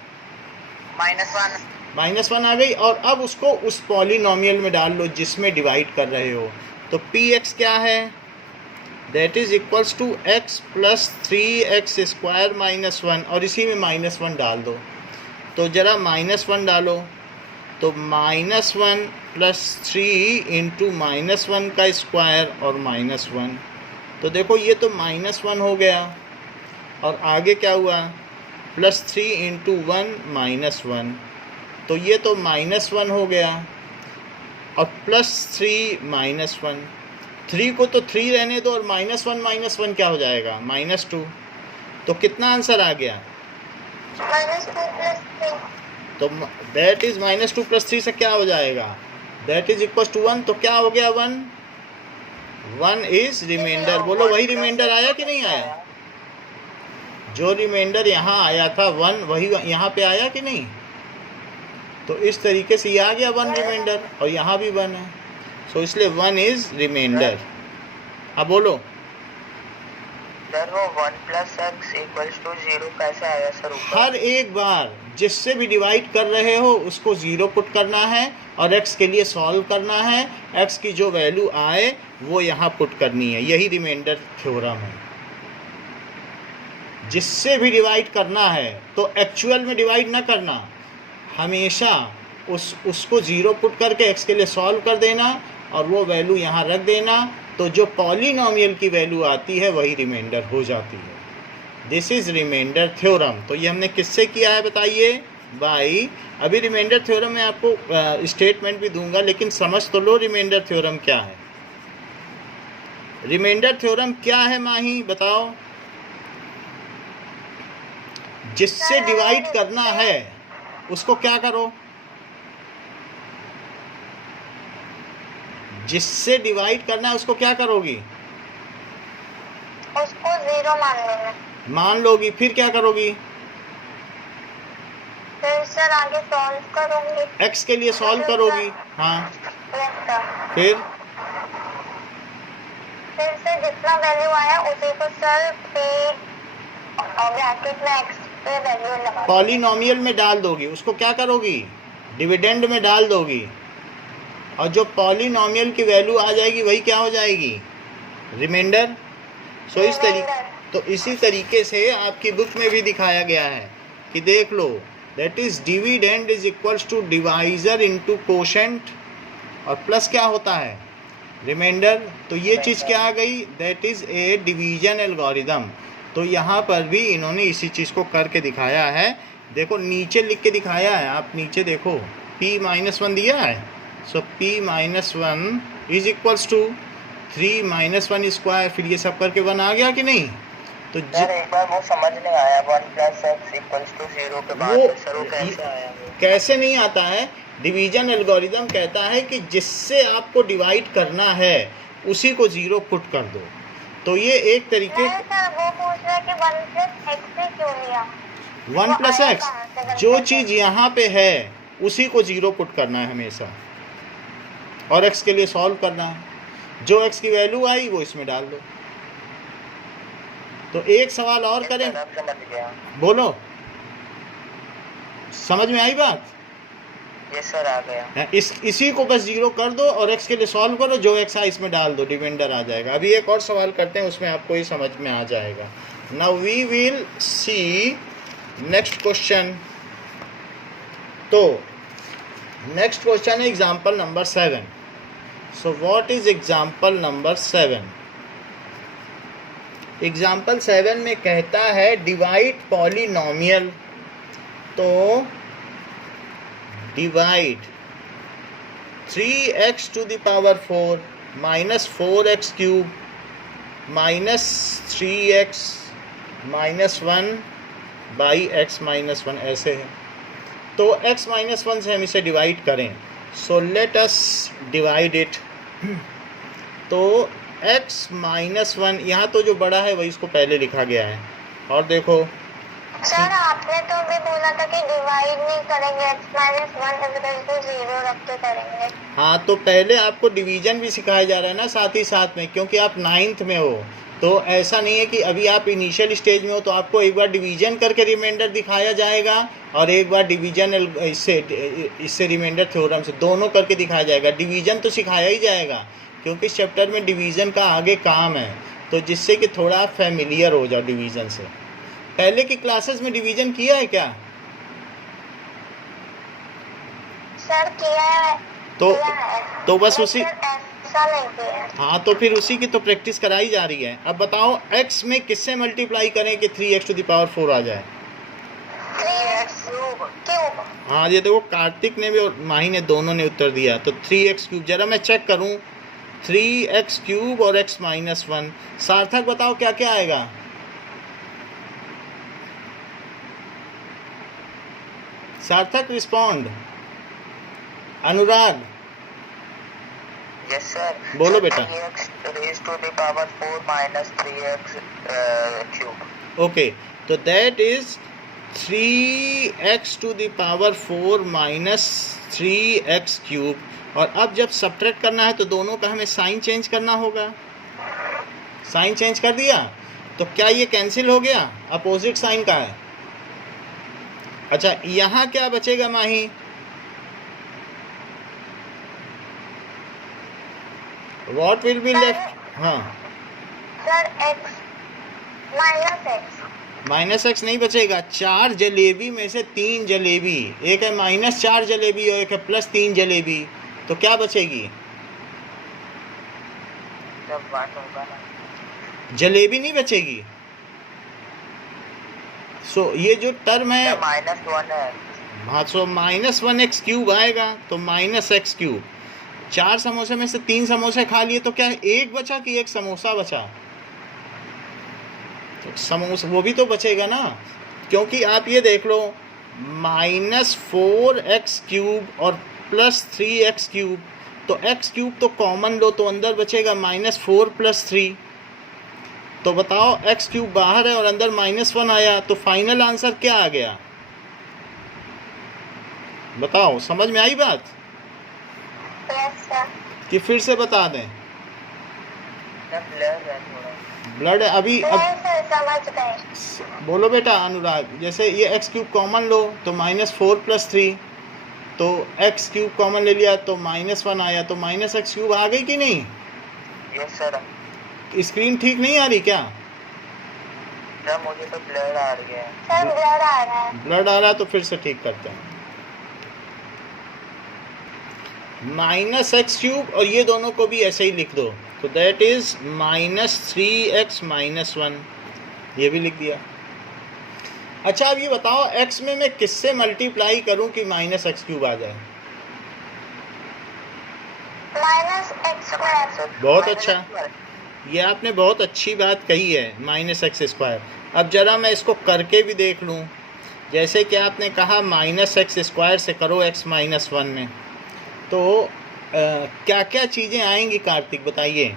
-1 आ गई, और अब उसको उस पॉलिनोमियल में डाल लो जिसमें डिवाइड कर रहे हो। तो px क्या है? That is equals to x + 3x² - 1, और इसी में -1 डाल दो। तो जरा -1 डालो, तो -1 + 3 × -1 का स्क्वायर और -1, तो देखो ये तो -1 हो गया, और आगे क्या हुआ? +3 × 1 - 1, तो ये तो -1 हो गया, और +3 - 1, 3 को तो 3 रहने दो, और -1 - 1 क्या हो जाएगा? -2। तो कितना आंसर आ गया? -2 + 3, तो दैट इज -2 + 3 से क्या हो जाएगा? दैट इज इक्वल टू 1, तो क्या हो गया? 1 इज रिमाइंडर। बोलो, वही रिमाइंडर आया कि नहीं आया? जो रिमाइंडर यहाँ आया था 1, वही यहाँ पे आया कि नहीं? तो इस तरीके से ये आ गया 1 रिमाइंडर, और यहाँ भी 1 है, सो इसलिए 1 इज रिमाइंडर। अब बोलो सर, वो 1 + x = 0 कैसे आया सर ऊपर? हर एक बार जिससे भी डिवाइड कर रहे हो उसको 0 पुट करना है, और x के लिए सॉल्व करना है, x की जो वैल्यू आए वो यहाँ पुट करनी है। यही रिमाइंडर थ्योरम है। जिससे भी डिवाइड करना है तो एक्चुअल में डिवाइड ना करना, हमेशा उसको 0 पुट करके x के लिए सॉल्व कर देना, और वो वैल्यू यहाँ रख देना, तो जो पॉलिनोमियल की वैल्यू आती है वही रिमाइंडर हो जाती है। This is remainder theorem. तो ये हमने किससे किया है बताइए? बाई, अभी रिमाइंडर थ्योरम में आपको स्टेटमेंट भी दूंगा, लेकिन समझ तो लो रिमाइंडर थ्योरम क्या है। रिमाइंडर थ्योरम क्या है माही, बताओ? जिससे डिवाइड करना है उसको क्या करो? जिससे डिवाइड करना है उसको क्या करोगी? उसको 0 मान लेना। मान लोगी, फिर क्या करोगी? फिर सर आगे सॉल्व करूंगी, x के लिए सॉल्व करोगी। हाँ, फिर से जितना वैल्यू आया उसी को सर पे ब्रैकेट में x पे वैल्यू लगा पॉलिनोमियल में डाल दोगी। उसको क्या करोगी? डिविडेंड में डाल दोगी, और जो पॉलिनोमियल की वैल्यू आ जाएगी वही क्या हो जाएगी? रिमाइंडर। सो इसी तरीके से आपकी बुक में भी दिखाया गया है कि देख लो, that is dividend is equals to divisor into quotient, और प्लस क्या होता है? रिमाइंडर। तो ये चीज़ क्या आ गई? That is A division algorithm. तो यहाँ पर भी इन्होंने इसी चीज़ को करके दिखाया है। देखो नीचे लिख के दिखाया है, आप नीचे देखो, p - 1 दिया है, so p - 1 is equals to 3 - 1 square, फिर ये सब करके 1 आ गया कि नहीं? तो सर एक बार वो समझ नहीं आया 1 + x = 0 के बाद वो में, सर वो कैसे आया वो? कैसे नहीं आता है? डिवीजन एल्गोरिदम कहता है कि जिससे आपको डिवाइड करना है उसी को 0 पुट कर दो। तो ये एक तरीके नहीं सर, वो पूछ रहा है कि 1 + x से क्यों लिया? 1 वो + आया x, कहाँ से 1 जो + चीज़ x? यहाँ पे है उसी को 0 पुट करना है हमेशा, और x के लिए सॉल्व करना है। जो x की वैल्यू आई वो इसमें डाल दो। तो एक सवाल और ये करें, सर अब समझ गया। बोलो, समझ में आई बात? ये सर आ गया। इसी को बस 0 कर दो और x के लिए सॉल्व करो, जो x है इसमें डाल दो, डिपेंडर आ जाएगा। अभी एक और सवाल करते हैं, उसमें आपको ही समझ में आ जाएगा। Now we will see next question. तो नेक्स्ट क्वेश्चन है example number 7। So what is example number 7? Example 7 में कहता है डिवाइड पॉलिनोमियल। तो divide 3x to the power 4 minus 4x cube minus 3x minus 1 by x minus 1 ऐसे है। तो x minus 1 से हम इसे डिवाइड करें। सो लेट अस डिवाइड इट। तो x minus 1, यहाँ तो जो बड़ा है वही इसको पहले लिखा गया है। और देखो सर आपने तो भी बोला था कि डिवाइड नहीं करेंगे, x - 1 = 0 रख के करेंगे। हाँ, तो पहले आपको डिवीजन भी सिखाया जा रहा है ना साथ ही साथ में, क्योंकि आप 9th में हो। तो ऐसा नहीं है कि अभी आप इनिशियल स्टेज में हो तो आपको एक बार डिवीजन करके रिमाइंडर दिखाया जाएगा और एक बार डिवीजन इससे रिमाइंडर थ्योरम से, दोनों करके दिखाया जाएगा। डिवीजन तो सिखाया ही जाएगा क्योंकि इस चैप्टर में डिवीजन का आगे काम है, तो जिससे कि थोड़ा आप फैमिलियर हो जाओ डिवीजन से। पहले की क्लासेस में डिवीजन किया है क्या? सर किया है। तो किया है। तो बस उसी, ऐसा नहीं किया है। हाँ, तो फिर उसी की तो प्रैक्टिस कराई जा रही है। अब बताओ x में किससे मल्टीप्लाई करें कि 3x to the power 4 आ जाए? 3x cube. हाँ, ये देखो कार्तिक ने भी और माही ने दोनों ने उत्तर दिया। तो 3x क्यूब, जरा मैं चेक करूँ, 3x क्यूब और x minus 1। सार्थक बताओ क्या क्या आएगा? सार्थक रिस्पॉन्ड। अनुराग यस सर। बोलो बेटा। 3x to the power 4 minus 3x cube। Okay, तो that is 3x to the power 4 minus 3x cube. और अब जब सब्ट्रैक्ट करना है तो दोनों का हमें साइन चेंज करना होगा। साइन चेंज कर दिया तो क्या ये कैंसिल हो गया? अपोजिट साइन का है। अच्छा, यहाँ क्या बचेगा Mahi? What will be left? हाँ, सर -x -x नहीं बचेगा। 4 जलेबी में से 3 जलेबी, एक है -4 जलेबी और एक है +3 जलेबी, तो क्या बचेगी? जब 1 होगा ना, जलेबी नहीं बचेगी। सो ये जो टर्म है, -1 है। हाँ, सो -1x क्यूब आएगा, तो -x क्यूब। 4 समोसे में से 3 समोसे खा लिए तो क्या एक बचा कि एक समोसा बचा? तो समोसा वो भी तो बचेगा ना, क्योंकि आप ये देख लो, -4x क्यूब और +3x क्यूब, तो x क्यूब तो कॉमन लो, तो अंदर बचेगा -4 + 3। तो बताओ, x क्यूब बाहर है और अंदर -1 आया, तो फाइनल आंसर क्या आ गया? बताओ, समझ में आई बात यस सर। कि फिर से बता दें? ब्लर है थोड़ा। ब्लड अभी अब नहीं सर, समझ गए। बोलो बेटा अनुराग। जैसे ये x क्यूब कॉमन लो तो -4 + 3, तो x क्यूब कॉमन ले लिया तो -1 आया, तो -x क्यूब आ गई कि नहीं? Yes sir. स्क्रीन ठीक नहीं आ रही क्या? सर मुझे तो ब्लर आ रही है। सर ब्लर आ रहा है। ब्लड आ रहा है तो फिर से ठीक करते हैं। -x क्यूब और ये दोनों को भी ऐसे ही लिख दो, तो दैट इज -3x - 1, ये भी लिख दिया। अच्छा, अब ये बताओ, x में मैं किससे मल्टीप्लाई करूं कि -x क्यूब आ जाए? -x²। बहुत अच्छा। ये आपने बहुत अच्छी बात कही है, माइनस एक्स स्क्वायर। अब ज़रा मैं इसको करके भी देख लूँ। जैसे कि आपने कहा माइनस एक्स स्क्वायर से करो एक्स माइनस वन में, तो क्या क्या चीज़ें आएंगी कार्तिक बताइए।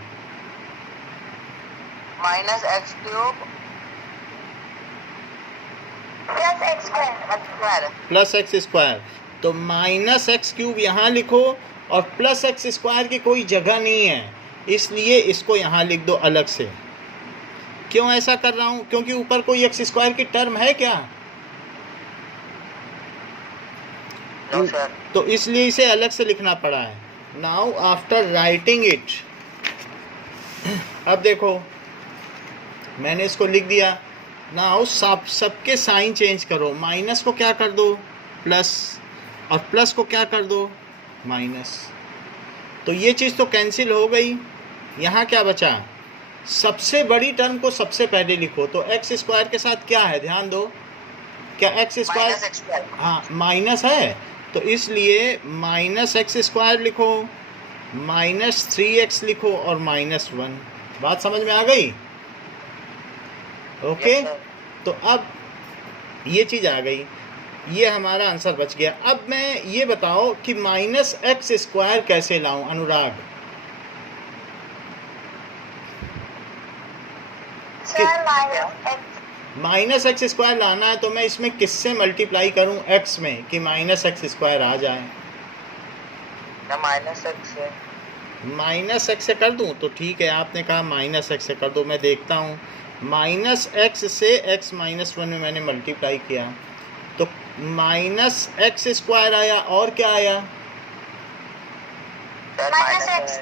Minus x cube plus x square. Square. Plus x square, तो माइनस एक्स क्यूब यहाँ लिखो और प्लस एक्स स्क्वायर की कोई जगह नहीं है, इसलिए इसको यहाँ लिख दो अलग से। क्यों ऐसा कर रहा हूँ? क्योंकि ऊपर कोई एक्स स्क्वायर की टर्म है क्या? No sir. तो इसलिए इसे अलग से लिखना पड़ा है। नाउ आफ्टर राइटिंग इट, अब देखो मैंने इसको लिख दिया। नाउ सबके साइन चेंज करो। माइनस को क्या कर दो प्लस, और प्लस को क्या कर दो माइनस। तो ये चीज़ तो कैंसिल हो गई। यहाँ क्या बचा? सबसे बड़ी टर्म को सबसे पहले लिखो। तो एक्स स्क्वायर के साथ क्या है ध्यान दो, क्या एक्स स्क्वायर, हाँ माइनस है, तो इसलिए माइनस एक्स स्क्वायर लिखो, माइनस 3x लिखो और माइनस 1। बात समझ में आ गई? ओके। तो अब ये चीज़ आ गई, ये हमारा आंसर बच गया। अब मैं ये बताओ कि माइनस एक्स स्क्वायर कैसे लाऊं Anurag? Sir minus X. Minus X square लाना है तो मैं इसमें किससे मल्टीप्लाई करूं एक्स में कि माइनस एक्स स्क्वायर आ जाए? माइनस एक्स से। माइनस एक्स से कर दूं तो ठीक है, आपने कहा माइनस एक्स से कर दो, मैं देखता हूं। माइनस एक्स से एक्स माइनस 1 में मैंने मल्टीप्लाई किया तो माइनस एक्स स्क्वायर आया, और क्या आया? Minus X.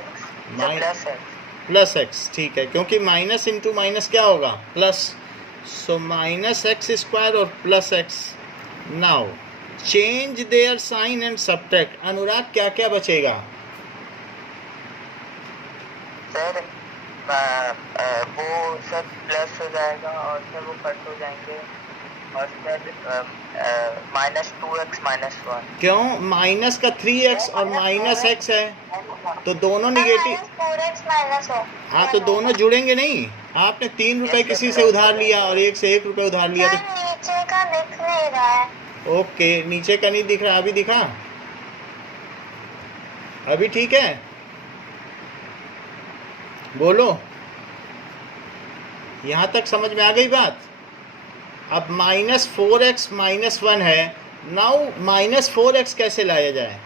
Plus X. Plus X, ठीक है, क्योंकि माइनस इंटू माइनस क्या होगा? Plus. So minus X square और plus X. Now change their sign and subtract. Anurag क्या क्या बचेगा? सर वो सर प्लस हो जाएगा और सर वो कट हो जाएंगे और सर माइनस 2x माइनस 1। क्यों? माइनस का 3x और माइनस x है तो दोनों निगेटिव। 4x माइनस हो। हाँ तो दोनों जुड़ेंगे नहीं। आपने 3 रुपए किसी से उधार लिया और एक से 1 रुपये उधार लिया सर तो नीचे का दिख नहीं रहा है। ओके, नीचे का नहीं दिख रहा, अभी दिखा? अभी ठीक है? बोलो, यहाँ तक समझ में आ गई बात? अब माइनस 4x माइनस 1 है। नाउ माइनस 4x कैसे लाया जाए?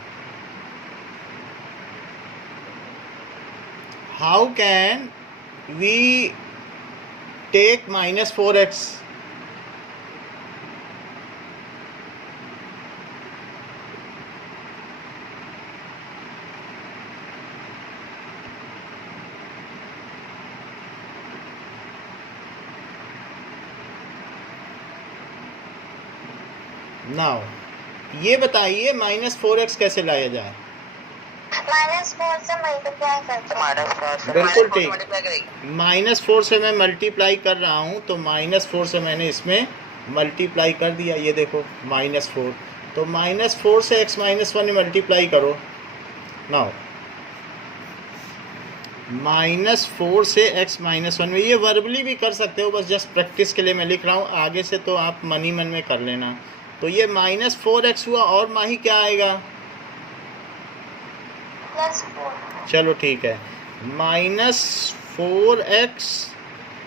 How can we take minus 4x? नाउ ये बताइए माइनस 4x कैसे लाया जाए? माइनस 4 से मल्टीप्लाई करते हैं। माइनस 4 से बिल्कुल ठीक। माइनस 4 से मैं मल्टीप्लाई कर रहा हूँ तो माइनस 4 से मैंने इसमें मल्टीप्लाई कर दिया। ये देखो माइनस 4, तो माइनस 4 से एक्स माइनस 1 मल्टीप्लाई करो। नाउ माइनस 4 से एक्स माइनस 1 में, ये वर्बली भी कर सकते हो, बस जस्ट प्रैक्टिस के लिए मैं लिख रहा हूँ, आगे से तो आप मन ही मन में कर लेना। तो ये माइनस 4x हुआ और माही क्या आएगा? प्लस 4। चलो ठीक है, माइनस 4x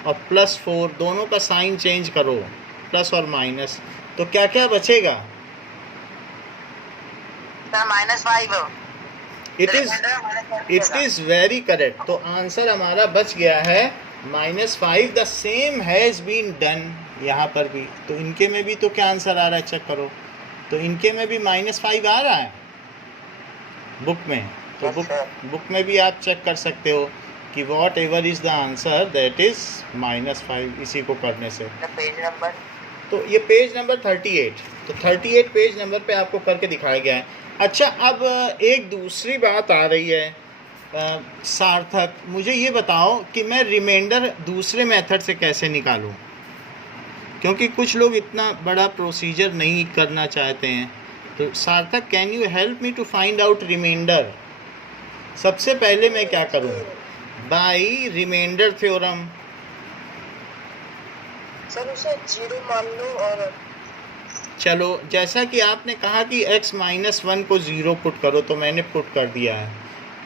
और प्लस 4 दोनों का साइन चेंज करो, प्लस और माइनस, तो क्या क्या बचेगा? Sir minus 5। It is very correct. तो आंसर हमारा बच गया है minus 5। The same has been done यहाँ पर भी। तो इनके में भी तो क्या आंसर आ रहा है चेक करो। तो इनके में भी माइनस 5 आ रहा है बुक में। तो बुक में भी आप चेक कर सकते हो कि what ever is the answer that is minus 5 इसी को करने से। पेज नंबर, तो ये पेज नंबर 38। तो 38 पेज नंबर पे आपको करके दिखाया गया है। अच्छा, अब एक दूसरी बात आ रही है सार्थक, मुझे ये बताओ कि मैं रिमाइंडर दूसरे मेथड से कैसे निकालूं, क्योंकि कुछ लोग इतना बड़ा प्रोसीजर नहीं करना चाहते हैं। तो Sarthak, can you help me to find out remainder? सबसे पहले मैं क्या करूं? By remainder theorem. सर उसे 0 मान लो और चलो, जैसा कि आपने कहा कि x माइनस 1 को 0 पुट करो, तो मैंने पुट कर दिया है।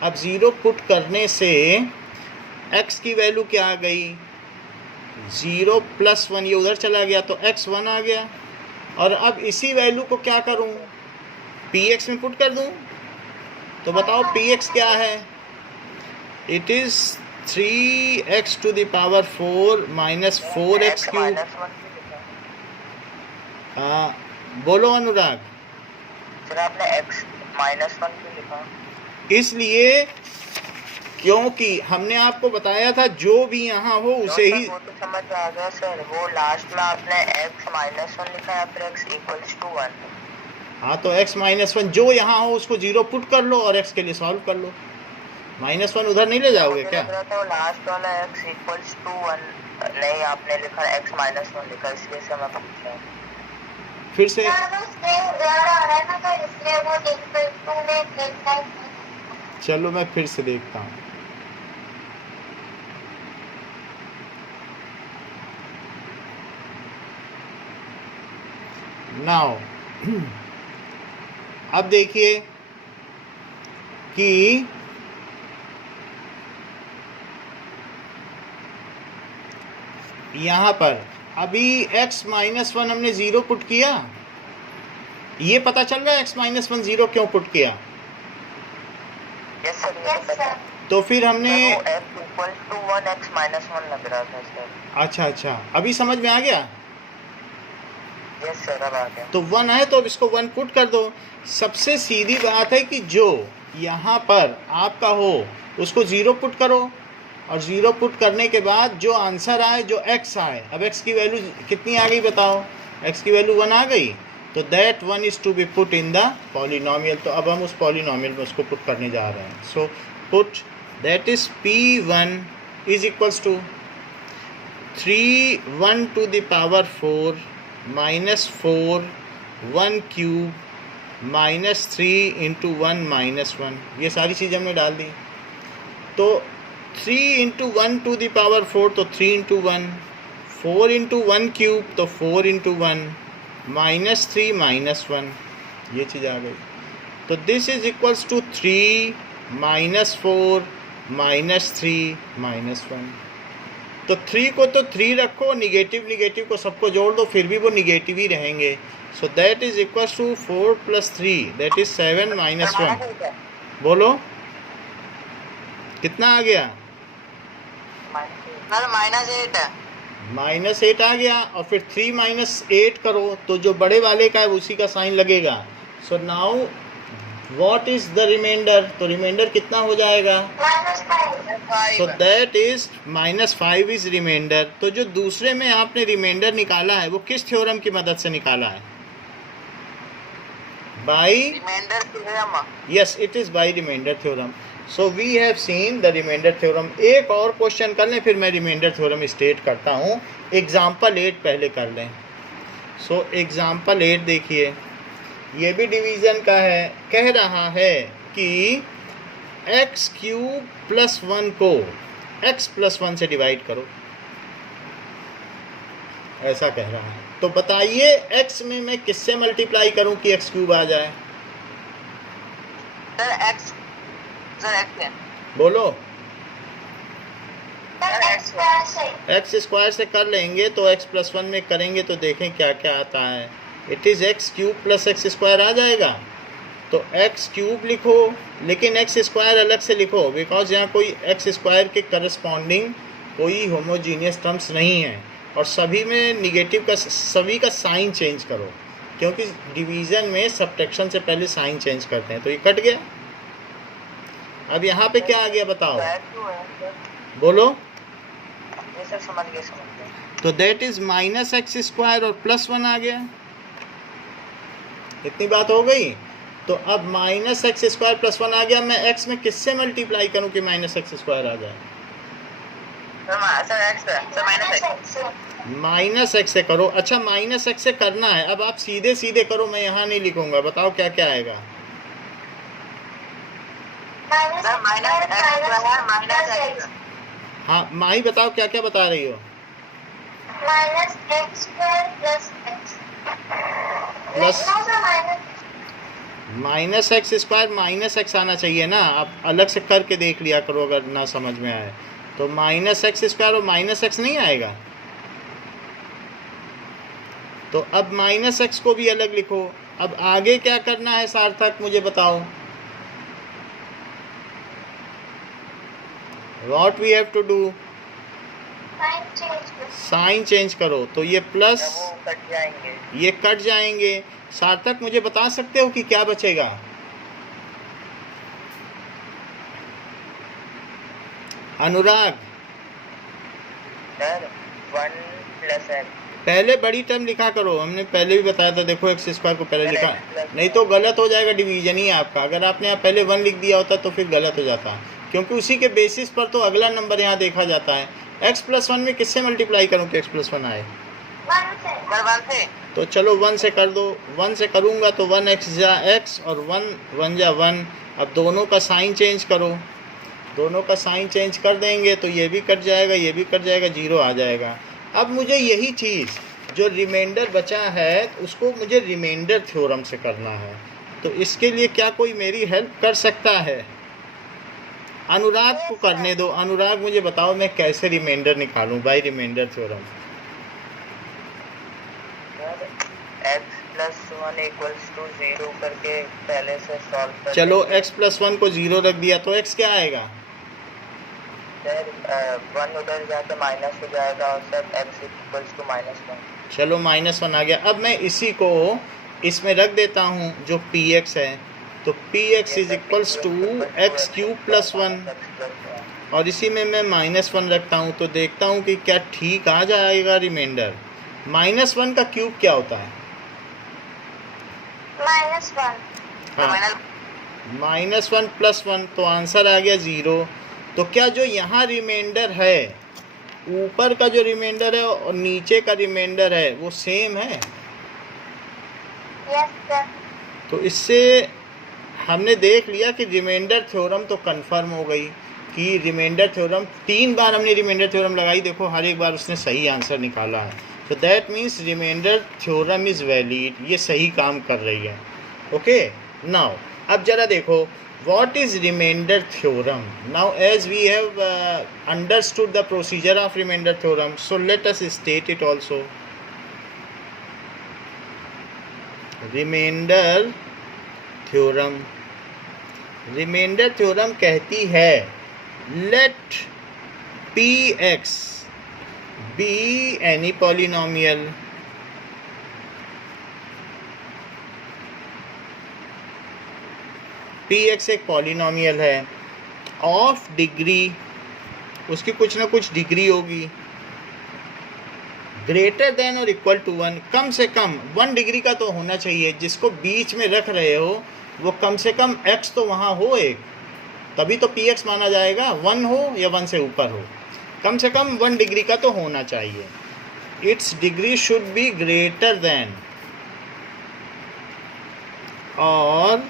अब 0 पुट करने से x की वैल्यू क्या आ गई, 0 प्लस 1, ये उधर चला गया तो x 1 आ गया। और अब इसी वैल्यू को क्या करूं, px में पुट कर दूं। तो बताओ px क्या है, it is 3x to the power 4 minus 4x cube. बोलो अनुराग। सर आपने x -1 क्यों लिखा? इसलिए क्योंकि हमने आपको बताया था जो भी यहाँ हो उसे ही। वो तो समझ आ गया सर, वो लास्ट में आपने x -1 लिखा या फिर x = 1। हाँ, तो x माइनस 1 जो यहाँ हो उसको 0 पुट कर लो और x के लिए सॉल्व कर लो। -1 उधर नहीं ले जाओगे क्या? मुझे लग रहा था वो लास्ट वाला x = 1 नहीं, आपने लिखा x -1 लिखा, इसलिए से मैं पूछ रहा हूँ। फिर से सर वो स्क्रीन ज़्यादा आ रहा है ना, तो इसलिए वो इक्वल टू में देखता है। चलो मैं फिर से देखता हूँ। नाउ अब देखिए कि यहाँ पर अभी x -1 हमने 0 पुट किया, ये पता चल रहा है x -1 0 क्यों पुट किया। Yes sir, yes sir. तो फिर हमने x = 1 x -1 लग रहा था सर। अच्छा, अभी समझ में आ गया। यस सर, अब आ गया। तो 1 है तो अब इसको 1 पुट कर दो। सबसे सीधी बात है कि जो यहाँ पर आपका हो उसको 0 पुट करो, और 0 पुट करने के बाद जो आंसर आए, जो x आए, अब x की वैल्यू कितनी आ गई बताओ, x की वैल्यू 1 आ गई, तो that 1 is to be put in the polynomial. तो अब हम उस पॉलिनोमियल में उसको पुट करने जा रहे हैं। So put that is p1 is equals to 3 1 to the power 4 minus 4 1 cube minus 3 into 1 minus 1, ये सारी चीज़ हमने डाल दी। तो 3 इंटू 1 टू द पावर 4 तो 3 इंटू 1, 4 इंटू 1 क्यूब तो 4 इंटू 1, माइनस 3 माइनस 1, ये चीज़ आ गई। तो this is equals to 3 minus 4 minus 3 minus 1। तो 3 को तो 3 रखो, निगेटिव को सबको जोड़ दो, फिर भी वो निगेटिव ही रहेंगे। So that is equals to 4 + 3 that is 7 minus 1। बोलो कितना आ गया? -8 है। -8 आ गया, और फिर 3 - 8 करो तो जो बड़े वाले का है उसी का साइन लगेगा। So now what is the remainder, तो रिमाइंडर कितना हो जाएगा? -5। So that is -5 is remainder. तो जो दूसरे में आपने रिमाइंडर निकाला है वो किस थ्योरम की मदद से निकाला है? By remainder theorem. Yes, it is by remainder theorem. So we have seen the remainder theorem. एक और क्वेश्चन कर लें, फिर मैं रिमाइंडर थ्योरम स्टेट करता हूँ। एग्जाम्पल 8 पहले कर लें। सो एग्जाम्पल 8 देखिए, ये भी डिवीज़न का है। कह रहा है कि x³ + 1 को x + 1 से डिवाइड करो, ऐसा कह रहा है। तो बताइए x में मैं किससे मल्टीप्लाई करूं कि x³ आ जाए? सर x है। बोलो। x² x² से कर लेंगे तो x + 1 में करेंगे तो देखें क्या क्या आता है। इट इज़ x³ + x² आ जाएगा। तो x³ लिखो, लेकिन x² अलग से लिखो, बिकॉज यहाँ कोई x² के करस्पॉन्डिंग कोई होमोजीनियस टर्म्स नहीं है। और सभी में निगेटिव का, सभी का साइन चेंज करो, क्योंकि डिवीज़न में सब्ट्रैक्शन से पहले साइन चेंज करते हैं। तो ये कट गया। अब यहाँ पे क्या आ गया बताओ, बोलो। ये सर समझ गए। तो दैट इज -x² और +1 आ गया। इतनी बात हो गई। तो अब -x² +1 आ गया। मैं x में किससे मल्टीप्लाई करूं कि -x² आ जाए? -x से करो। अच्छा, -x से करना है। अब आप सीधे सीधे करो, मैं यहाँ नहीं लिखूंगा। बताओ क्या क्या आएगा? हाँ माही बताओ क्या क्या बता रही हो? Minus X square plus X plus minus minus X square minus x आना चाहिए ना, आप अलग से करके देख लिया करो अगर ना समझ में आए तो। माइनस एक्स स्क्वायर और माइनस एक्स नहीं आएगा, तो अब माइनस एक्स को भी अलग लिखो। अब आगे क्या करना है सार्थक, मुझे बताओ। What we have to do? Sign change करो, तो ये प्लस वो कट जाएंगे। ये कट जाएंगे। सार्थक मुझे बता सकते हो कि क्या बचेगा? अनुराग सर 1 प्लस एक्स। पहले बड़ी टर्म लिखा करो, हमने पहले भी बताया था। देखो एक्स स्क्वायर को पहले लिखा, नहीं तो गलत हो जाएगा, डिवीजन ही है आपका। अगर आपने यहाँ पहले 1 लिख दिया होता तो फिर गलत हो जाता, क्योंकि उसी के बेसिस पर तो अगला नंबर यहाँ देखा जाता है। x + 1 में किससे मल्टीप्लाई करूँ कि x + 1 आए? 1 से। तो चलो 1 से कर दो। 1 से करूँगा तो 1x जा x और 1 जा 1। अब दोनों का साइन चेंज करो, दोनों का साइन चेंज कर देंगे तो ये भी कट जाएगा, ये भी कट जाएगा, 0 आ जाएगा। अब मुझे यही चीज़ जो रिमाइंडर बचा है उसको मुझे रिमाइंडर थ्योरम से करना है। तो इसके लिए क्या कोई मेरी हेल्प कर सकता है? अनुराग को करने दो। अनुराग मुझे बताओ मैं कैसे रिमाइंडर निकालूं बाय रिमाइंडर थ्योरम? x + 1 = 0 करके पहले से सॉल्व कर। चलो x + 1 को 0 रख दिया तो x क्या आएगा? सर 1 उधर जाकर माइनस हो जाएगा और सर x = -1। चलो -1 आ गया। अब मैं इसी को इसमें रख देता हूँ जो px है, तो px = x³ + 1 और इसी में मैं -1 रखता हूँ। तो देखता हूँ कि क्या ठीक आ जाएगा रिमाइंडर। -1 का क्यूब क्या होता है? -1 हाँ, -1 + 1, तो आंसर आ गया 0। तो क्या जो यहाँ रिमाइंडर है, ऊपर का जो रिमाइंडर है और नीचे का रिमाइंडर है वो सेम है? Yes sir. तो इससे हमने देख लिया कि रिमाइंडर थ्योरम तो कंफर्म हो गई कि रिमाइंडर थ्योरम 3 बार हमने रिमाइंडर थ्योरम लगाई, देखो हर एक बार उसने सही आंसर निकाला है। तो that means remainder theorem is valid, ये सही काम कर रही है। ओके नाउ अब जरा देखो what is remainder theorem. Now as we have understood the procedure of remainder theorem, so let us state it also. Remainder theorem कहती है let px be any polynomial px एक पॉलिनोमियल है of degree, उसकी कुछ ना कुछ degree होगी, greater than और इक्वल टू 1, कम से कम 1 डिग्री का तो होना चाहिए। जिसको बीच में रख रहे हो वो कम से कम x तो वहाँ हो एक, तभी तो px माना जाएगा। 1 हो या 1 से ऊपर हो, कम से कम 1 डिग्री का तो होना चाहिए। It's degree should be greater than और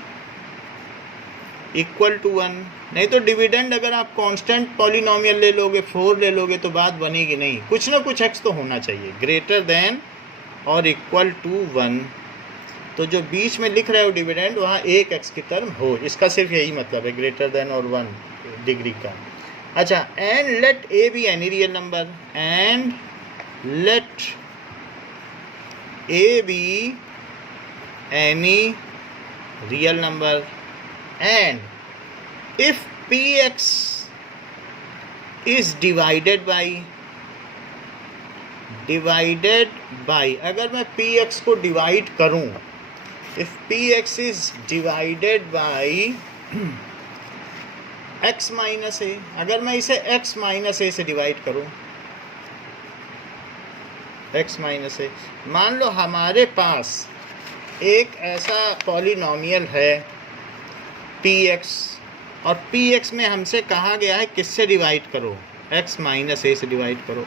इक्वल टू 1। नहीं तो डिविडेंड अगर आप कांस्टेंट पॉलिनोमियल ले लोगे, 4 ले लोगे, तो बात बनेगी नहीं। कुछ ना कुछ x तो होना चाहिए, ग्रेटर देन और इक्वल टू 1। तो जो बीच में लिख रहे हो डिविडेंड, वहाँ एक x की टर्म हो, इसका सिर्फ यही मतलब है, ग्रेटर देन और 1 डिग्री का। अच्छा, and let a be any real number, and let a be any real number, and if px is divided by अगर मैं px को डिवाइड करूं, if px is divided by x minus a, अगर मैं इसे x minus a से divide करूं, x minus a, मान लो हमारे पास एक ऐसा पॉलिनोमियल है px, और px में हमसे कहा गया है किससे डिवाइड करो, x माइनस a से डिवाइड करो।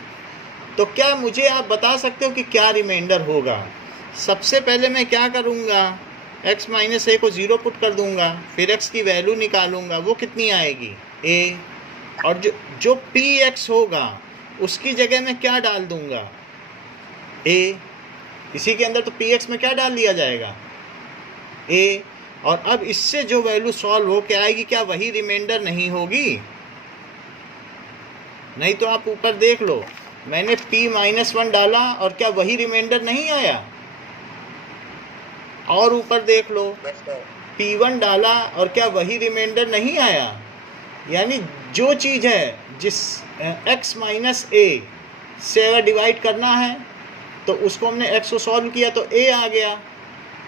तो क्या मुझे आप बता सकते हो कि क्या रिमाइंडर होगा? सबसे पहले मैं क्या करूँगा, x माइनस a को 0 पुट कर दूँगा, फिर x की वैल्यू निकालूँगा, वो कितनी आएगी a, और जो पी एक्स होगा उसकी जगह में क्या डाल दूंगा, ए। इसी के अंदर तो पी एक्स में क्या डाल दिया जाएगा, ए। और अब इससे जो वैल्यू सॉल्व हो के आएगी, क्या वही रिमाइंडर नहीं होगी? नहीं तो आप ऊपर देख लो, मैंने p-1 डाला और क्या वही रिमाइंडर नहीं आया? और ऊपर देख लो, p1 डाला और क्या वही रिमाइंडर नहीं आया? यानी जो चीज़ है जिस x माइनस a से अगर डिवाइड करना है तो उसको हमने x को सॉल्व किया तो a आ गया,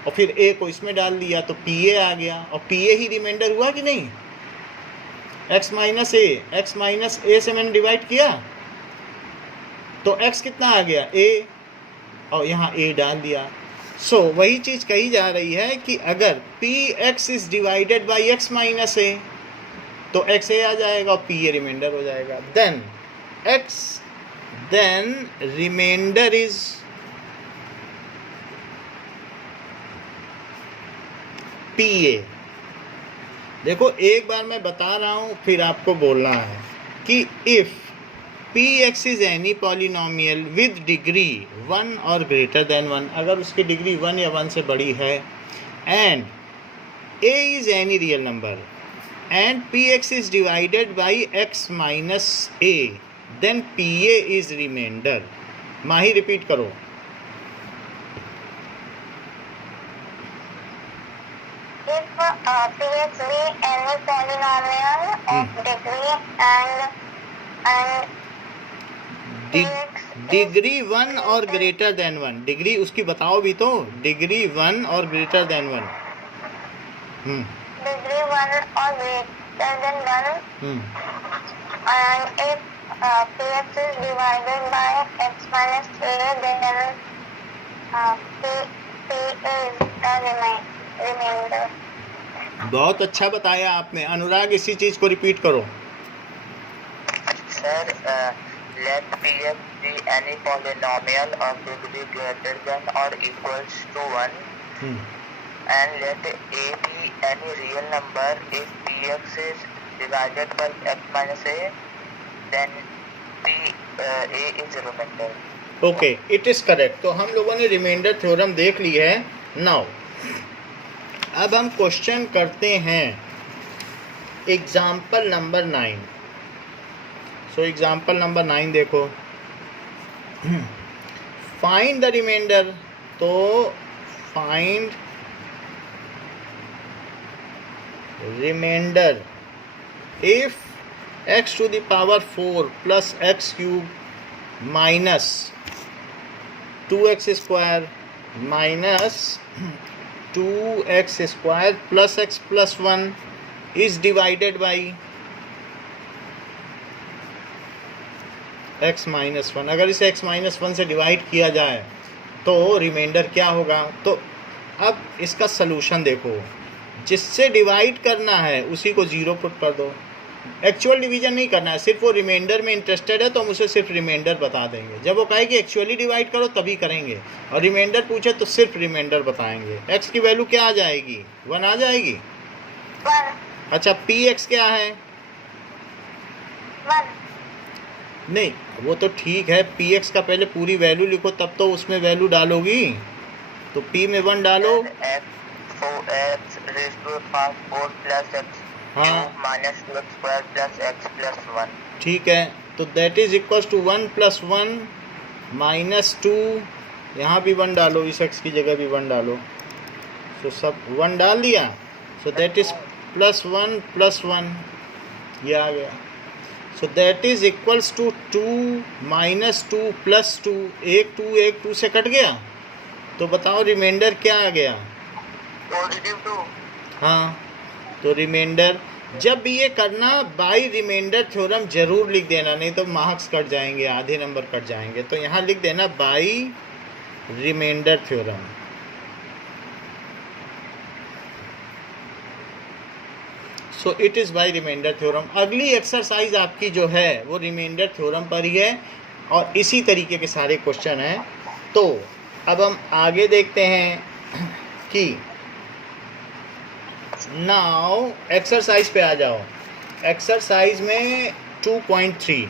और फिर a को इसमें डाल दिया तो pa आ गया, और pa ही रिमाइंडर हुआ कि नहीं? x माइनस a से मैंने डिवाइड किया तो x कितना आ गया, a, और यहाँ a डाल दिया। सो वही चीज़ कही जा रही है कि अगर px is divided by x minus a तो x a आ जाएगा और pa रिमाइंडर हो जाएगा। Then remainder is pa। देखो एक बार मैं बता रहा हूँ फिर आपको बोलना है कि if px is any polynomial with degree 1 और ग्रेटर देन 1, अगर उसकी डिग्री 1 या 1 से बड़ी है, and a is any real number and px is divided by x minus a, then pa is remainder. Mahi repeat करो। If px be any polynomial of degree and degree 1 और greater than 1, degree उसकी बताओ भी तो, degree 1 और greater than 1। degree 1 or greater than 1 and if px is divided by x minus a then p is the remainder। बहुत अच्छा बताया आपने। अनुराग इसी चीज को रिपीट करो। Sir, let px be any polynomial of degree greater than or equals to 1 and let a be any real number if px is divided by x minus a then a is remainder। Okay, it is correct. तो हम लोगों ने remainder theorem देख ली है। Now अब हम question करते हैं example number 9। So example number 9 देखो, फाइंड द रिमाइंडर। तो find remainder if x to the power 4 plus x cube minus 2x square minus 2x square plus x plus 1 is divided by x minus 1। अगर इसे x minus 1 से divide किया जाए तो reminder क्या होगा? तो अब इसका सलूशन देखो, जिससे डिवाइड करना है उसी को 0 पुट कर दो। एक्चुअल डिवीजन नहीं करना है, सिर्फ वो रिमाइंडर में इंटरेस्टेड है तो हम उसे सिर्फ रिमाइंडर बता देंगे। जब वो कहे कि एक्चुअली डिवाइड करो तभी करेंगे, और रिमाइंडर पूछे तो सिर्फ रिमाइंडर बताएंगे। x की वैल्यू क्या आ जाएगी? 1 आ जाएगी। 1 अच्छा, px क्या है? 1 नहीं, वो तो ठीक है, px का पहले पूरी वैल्यू लिखो तब तो उसमें वैल्यू डालोगी। तो p में 1 डालो। x raised to 4 plus x हाँ, minus 2x square plus x plus 1। ठीक है, तो that is equals to 1 plus 1 minus 2, यहाँ भी 1 डालो, इस x की जगह भी 1 डालो। तो सब 1 डाल दिया, so that is plus 1 plus 1, ये आ गया। So that is equals to 2 minus 2 plus 2, एक 2 से कट गया। तो बताओ रिमाइंडर क्या आ गया? पॉजिटिव 2। हाँ, तो रिमाइंडर, जब भी ये करना बाई रिमाइंडर थ्योरम जरूर लिख देना, नहीं तो मार्क्स कट जाएंगे, आधे नंबर कट जाएंगे। तो यहाँ लिख देना by remainder theorem. So it is by remainder theorem. अगली एक्सरसाइज आपकी जो है वो रिमाइंडर थ्योरम पर ही है और इसी तरीके के सारे क्वेश्चन हैं। तो अब हम आगे देखते हैं कि नाउ एक्सरसाइज पे आ जाओ। एक्सरसाइज में 2.3।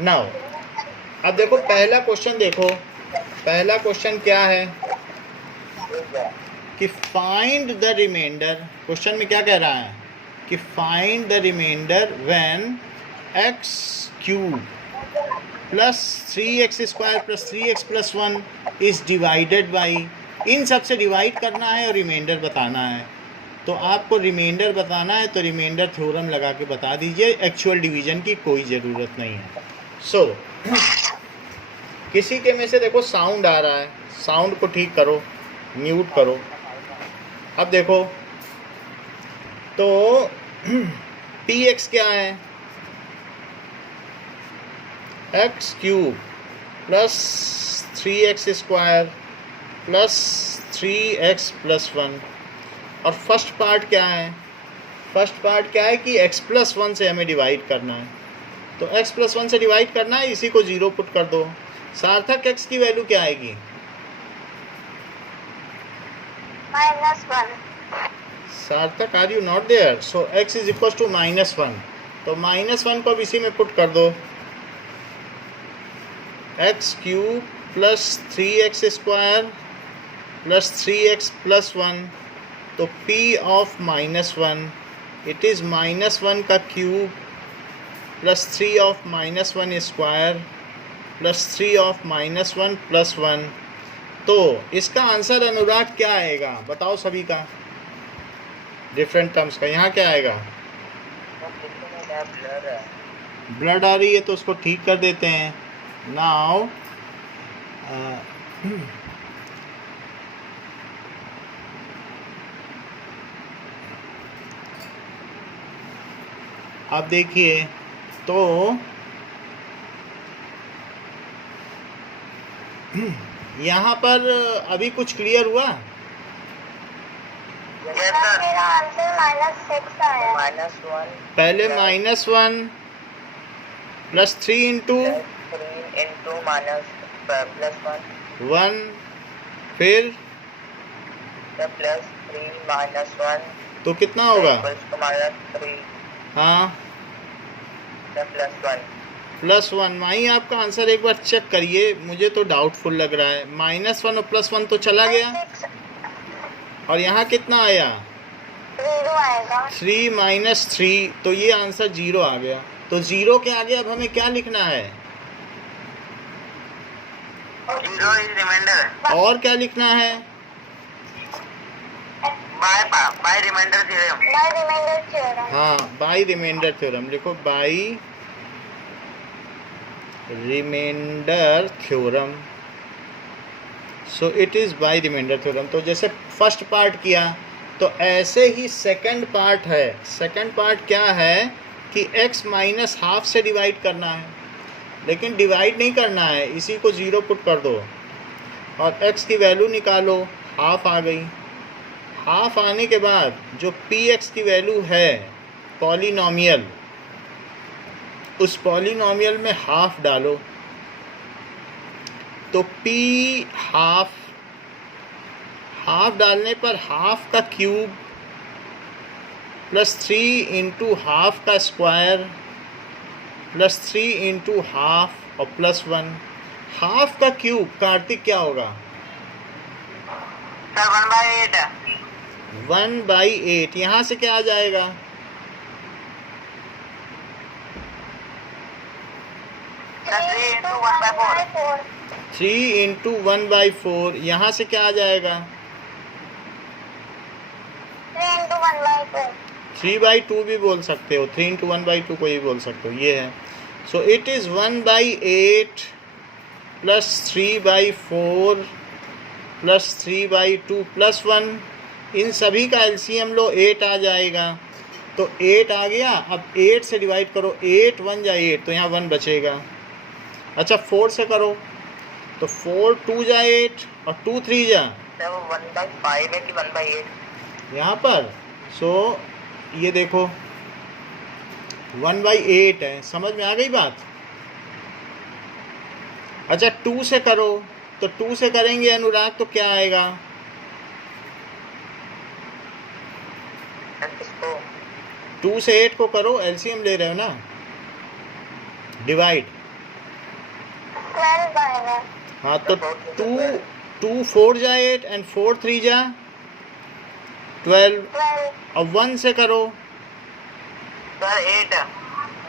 नाउ अब देखो पहला क्वेश्चन, देखो पहला क्वेश्चन क्या है कि फाइंड द रिमाइंडर। क्वेश्चन में क्या कह रहा है कि find the remainder when X cube plus 3x square plus 3x plus 1 is divided by, इन सब से डिवाइड करना है और रिमाइंडर बताना है। तो आपको रिमाइंडर बताना है तो रिमाइंडर थ्योरम लगा के बता दीजिए, एक्चुअल डिवीजन की कोई ज़रूरत नहीं है। सो किसी के में से देखो साउंड आ रहा है, साउंड को ठीक करो, म्यूट करो। अब देखो तो px क्या है, x cube plus 3x square plus 3x plus 1। और फर्स्ट पार्ट क्या है, फर्स्ट पार्ट क्या है कि x प्लस 1 से हमें डिवाइड करना है। तो x प्लस 1 से डिवाइड करना है, इसी को 0 पुट कर दो। सार्थक x की वैल्यू क्या आएगी, -1। Sarthak are you not there, so x is equal to -1। तो -1 को अब इसी में पुट कर दो, x cube plus 3x square plus 3x plus 1। तो p ऑफ -1 इट इज़ -1 का cube plus 3 of -1 square plus 3 of -1 plus 1। तो इसका आंसर अनुराग क्या आएगा बताओ सभी का, डिफरेंट टर्म्स का। यहाँ क्या आएगा, ब्लड आ रही है तो उसको ठीक कर देते हैं। नाउ आप देखिए तो यहाँ पर अभी कुछ क्लियर हुआ, मेरा आंसर -6 आया। -1 पहले -1 प्लस 3 इंटू +1 1, फिर +3 -1 तो कितना होगा, -3 हाँ +1। +1। माही आपका आंसर एक बार चेक करिए, मुझे तो डाउटफुल लग रहा है। -1 और +1 तो चला गया, 6 और यहाँ कितना आया 0 आएगा। 3 - 3, तो ये आंसर 0 आ गया। तो 0 के आगे अब हमें क्या लिखना है, 0 इज रिमाइंडर और क्या लिखना है, by remainder theorem. By remainder theorem. हाँ बाई रिमाइंडर थ्योरम लिखो, by remainder theorem. So it is by remainder theorem. तो जैसे फर्स्ट पार्ट किया तो ऐसे ही सेकंड पार्ट है। सेकंड पार्ट क्या है कि x माइनस हाफ से डिवाइड करना है, लेकिन डिवाइड नहीं करना है, इसी को 0 पुट कर दो और x की वैल्यू निकालो, हाफ आ गई। हाफ आने के बाद जो px की वैल्यू है पॉलिनॉमियल, उस पॉलिनॉमियल में हाफ डालो। तो p हाफ, हाफ डालने पर हाफ का क्यूब प्लस 3 इंटू हाफ का स्क्वायर प्लस 3 इंटू हाफ और प्लस 1। हाफ का क्यूब कार्तिक क्या होगा, सर 1/8 1/8। यहाँ से क्या आ जाएगा, 3 into 1/4 3 इंटू 1/4। यहाँ से क्या आ जाएगा, 3 into 1/2। 3/2 भी बोल सकते हो, 3 इंटू 1/2 को ही बोल सकते हो, ये है। सो it is 1/8 plus 3/4 plus 3/2 plus 1। इन सभी का एलसीएम लो, 8 आ जाएगा। तो 8 आ गया, अब 8 से डिवाइड करो, 8 1 जा 8, तो यहाँ 1 बचेगा। अच्छा 4 से करो तो 4 2 जा 8 और 2 3 जा, सर वो 1/5 है कि 1/8 यहाँ पर। सो ये देखो 1/8 है, समझ में आ गई बात। अच्छा 2 से करो तो 2 से करेंगे अनुराग तो क्या आएगा, किसको? 2 से 8 को करो, एलसीएम ले रहे हो ना, डिवाइड। 12 आएगा। हाँ तो 2 4 जा 8 एंड 4 3 जा 12। 12 अब 1 से करो, सर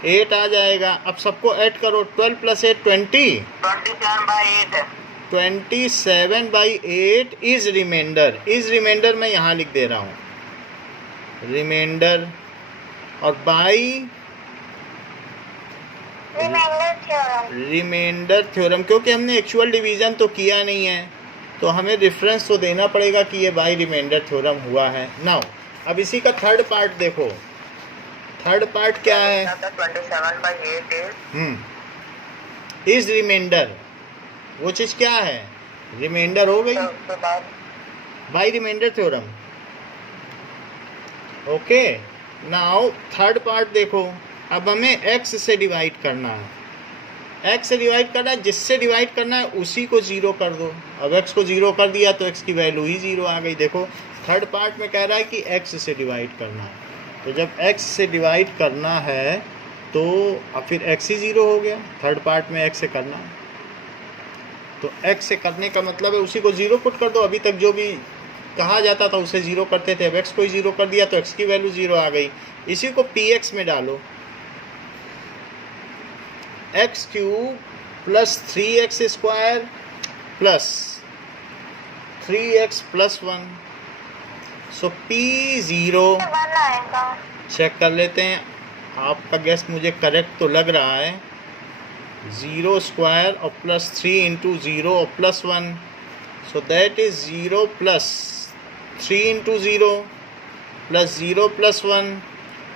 8 आ जाएगा। अब सबको ऐड करो, 12 + 8 20, 27/8 27/8 इज रिमाइंडर। इज रिमाइंडर मैं यहाँ लिख दे रहा हूँ, रिमाइंडर, और by remainder theorem. Remainder theorem, क्योंकि हमने एक्चुअल डिवीज़न तो किया नहीं है तो हमें रेफरेंस तो देना पड़ेगा कि ये बाई रिमाइंडर थ्योरम हुआ है। नाउ अब इसी का थर्ड पार्ट देखो, थर्ड पार्ट क्या है? 27/8 इज रिमाइंडर, वो चीज़ क्या है? रिमाइंडर हो गई उसके बाद by remainder theorem. Okay, now third part देखो। अब हमें x से डिवाइड करना है, x से डिवाइड करना है, जिससे डिवाइड करना है उसी को 0 कर दो। अब x को 0 कर दिया तो x की वैल्यू ही 0 आ गई। देखो थर्ड पार्ट में कह रहा है कि x से डिवाइड करना है, तो जब x से डिवाइड करना है तो अब फिर x ही 0 हो गया। थर्ड पार्ट में x से करना है तो x से करने का मतलब है उसी को 0 पुट कर दो। अभी तक जो भी कहा जाता था उसे 0 करते थे, अब x को ही 0 कर दिया तो x की वैल्यू 0 आ गई। इसी को px में डालो, x³ + 3x² + 3x + 1, सो p0 1 आएगा। चेक कर लेते हैं। आपका गेस मुझे करेक्ट तो लग रहा है, 0² और +3 × 0 और +1, सो दैट इज 0 + 3 × 0 + 0 + 1,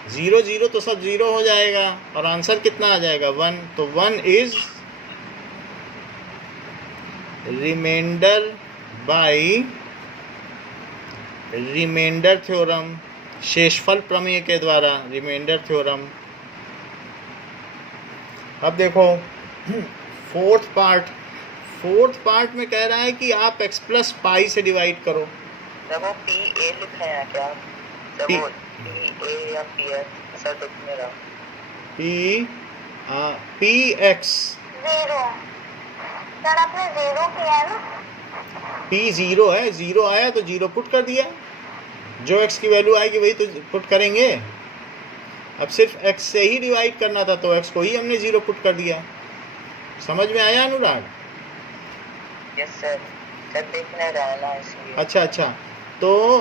0 0 तो सब 0 हो जाएगा और आंसर कितना आ जाएगा? 1। तो 1 is remainder by remainder theorem, शेषफल प्रमेय के द्वारा रिमाइंडर थ्योरम। अब देखो फोर्थ पार्ट में कह रहा है कि आप x + पाई से डिवाइड करो। जब वो PA लिखा है क्या? जब P- वो PA या PS ऐसा कुछ नहीं रहा। px 0 सर आपने 0 किया है ना? p 0 है, 0 आया तो 0 पुट कर दिया, जो x की वैल्यू आएगी वही तो पुट करेंगे। अब सिर्फ x से ही डिवाइड करना था तो x को ही हमने 0 पुट कर दिया। समझ में आया अनुराग? यस सर, सर देखने रहा ना इसलिए। अच्छा, तो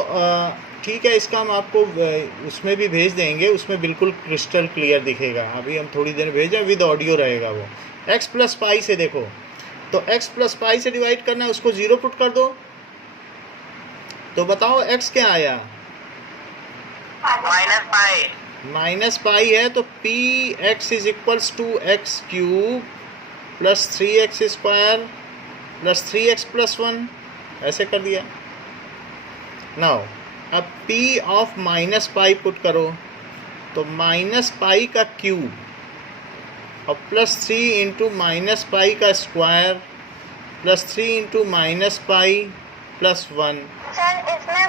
ठीक है, इसका हम आपको उसमें भी भेज देंगे, उसमें बिल्कुल क्रिस्टल क्लियर दिखेगा। अभी हम थोड़ी देर भेजें, विद ऑडियो रहेगा वो। x + पाई से देखो, तो x + पाई से डिवाइड करना है, उसको 0 पुट कर दो। तो बताओ x क्या आया? -पाई है, तो px = x³ + 3x² + 3x + 1, ऐसे कर दिया। नाउ अब p ऑफ -पाई पुट करो, तो -पाई का क्यूब और +3 × -पाई का स्क्वायर +3 × -पाई + 1। सर इसमें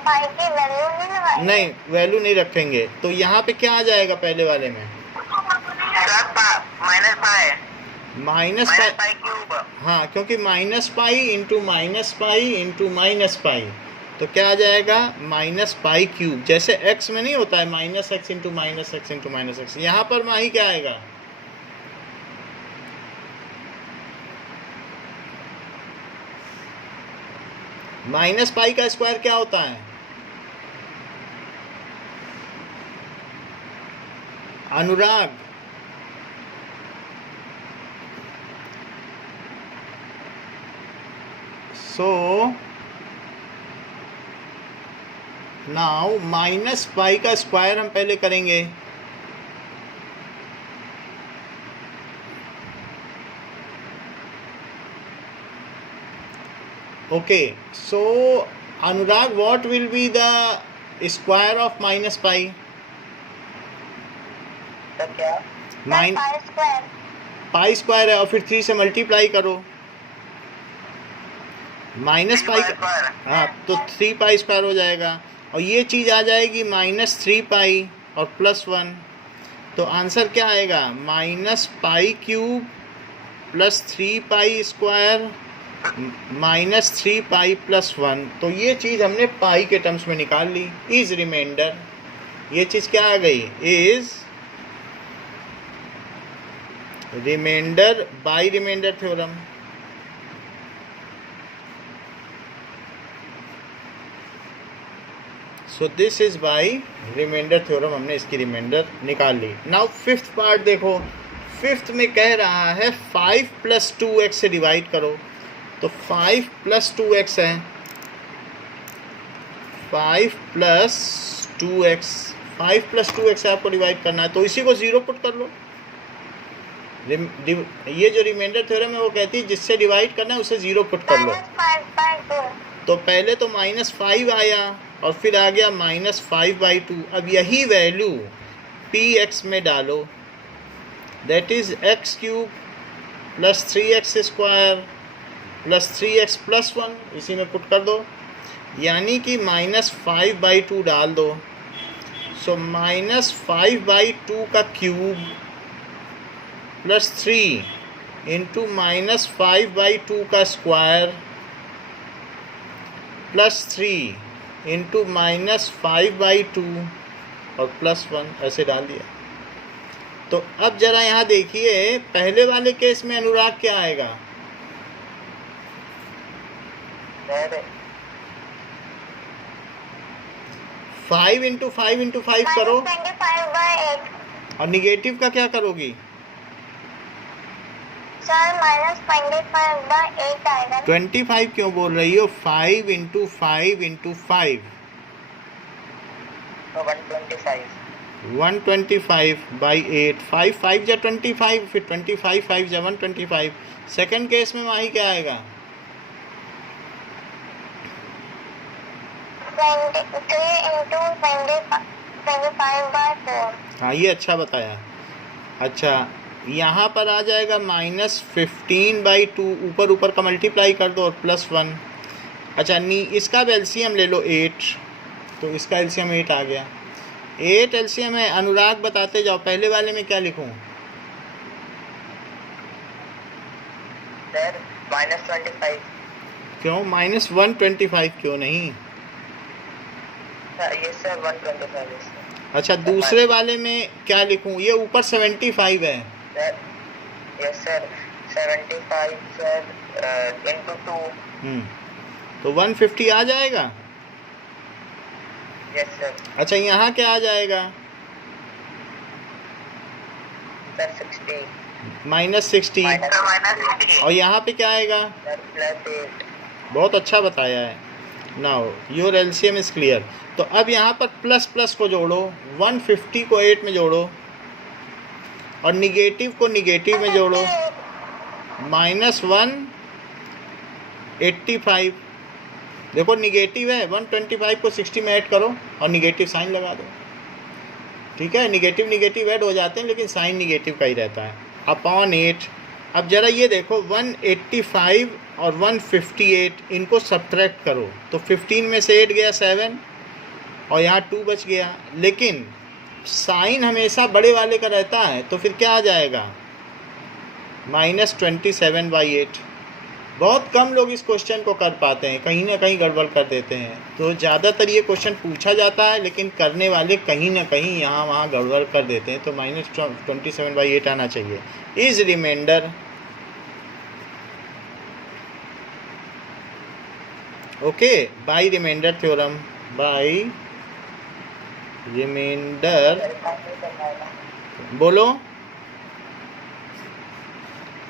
पाई की वैल्यू नहीं लगाई? नहीं, वैल्यू नहीं रखेंगे। तो यहाँ पे क्या आ जाएगा पहले वाले में? -पाई क्यूब। हाँ, क्योंकि -पाई × -पाई × -पाई, तो क्या आ जाएगा? -पाई³। जैसे x में नहीं होता है -x × -x × -x, यहाँ पर माही क्या आएगा? -पाई का स्क्वायर क्या होता है? अनुराग, सो नाउ -पाई का स्क्वायर हम पहले करेंगे। Okay, so Anurag, what will be the square of -pi? तो क्या? पाई स्क्वायर है और फिर 3 से मल्टीप्लाई करो। -पाई का, हाँ, तो 3 पाई स्क्वायर हो जाएगा। और ये चीज़ आ जाएगी -3π और +1, तो आंसर क्या आएगा? -π³ + 3π² -3π + 1। तो ये चीज़ हमने पाई के टर्म्स में निकाल ली। इज रिमाइंडर, ये चीज़ क्या आ गई? Is remainder by remainder theorem. So this is by remainder theorem, हमने इसकी रिमाइंडर निकाल ली। नाउ फिफ्थ पार्ट देखो। फिफ्थ में कह रहा है 5 + 2x से डिवाइड करो। तो 5 + 2x है, 5 + 2x, 5 + 2x आपको डिवाइड करना है, तो इसी को 0 पुट कर लो। ये जो रिमाइंडर थ्योरम है वो कहती है जिससे डिवाइड करना है उसे 0 पुट कर लो। -5/2। तो पहले तो -5 आया और फिर आ गया -5/2। अब यही वैल्यू px में डालो, that is x³ + 3x² + 3x + 1, इसी में पुट कर दो, यानी कि -5/2 डाल दो। सो -5/2 का क्यूब + 3 इंटू -5/2 का स्क्वायर + 3 इंटू -5/2 और +1 ऐसे डाल दिया। तो अब जरा यहाँ देखिए, पहले वाले केस में अनुराग क्या आएगा? सर 5 इंटू 5 इंटू 5 करो, -25/8। और निगेटिव का क्या करोगी? सर -25/8 आएगा। 25 क्यों बोल रही हो? 5 इंटू 5 इंटू 5, 125। 125/8, 5 5 जा 25, फिर 25 5 जा 125। सेकंड केस में माही क्या आएगा? 3 इंटू 25/4। हाँ, ये अच्छा बताया। अच्छा, यहाँ पर आ जाएगा -15/2, ऊपर ऊपर का मल्टीप्लाई कर दो और +1। अच्छा, इसका भी एलसीएम ले लो 8, तो इसका एलसीएम 8 आ गया। 8 एलसीएम है। अनुराग बताते जाओ, पहले वाले में क्या लिखूं? सर -25। क्यों -125 क्यों नहीं? ये सर 125 है सर। अच्छा, दूसरे वाले में क्या लिखूं? ये ऊपर 75 है। Sir yes sir 75 sir into 2। तो 150 आ जाएगा। Yes sir. अच्छा, यहाँ क्या आ जाएगा? सर 60 -60। और यहाँ पे क्या आएगा? सर +8। बहुत अच्छा बताया है। Now your LCM is clear. तो अब यहाँ पर प्लस प्लस को जोड़ो, 150 को 8 में जोड़ो और निगेटिव को निगेटिव में जोड़ो, -185। देखो निगेटिव है, 125 को 60 में ऐड करो और निगेटिव साइन लगा दो। ठीक है, निगेटिव निगेटिव ऐड हो जाते हैं लेकिन साइन निगेटिव का ही रहता है, अपॉन 8। अब जरा ये देखो, 185 और 158 इनको सब्ट्रैक्ट करो, तो 15 में से 8 गया 7 और यहाँ 2 बच गया। लेकिन साइन हमेशा बड़े वाले का रहता है, तो फिर क्या आ जाएगा? -27/8। बहुत कम लोग इस क्वेश्चन को कर पाते हैं, कहीं ना कहीं गड़बड़ कर देते हैं। तो ज़्यादातर ये क्वेश्चन पूछा जाता है लेकिन करने वाले कहीं ना कहीं यहाँ वहाँ गड़बड़ कर देते हैं। तो -27/8 आना चाहिए। Is remainder, okay, by remainder theorem, by remainder. बोलो,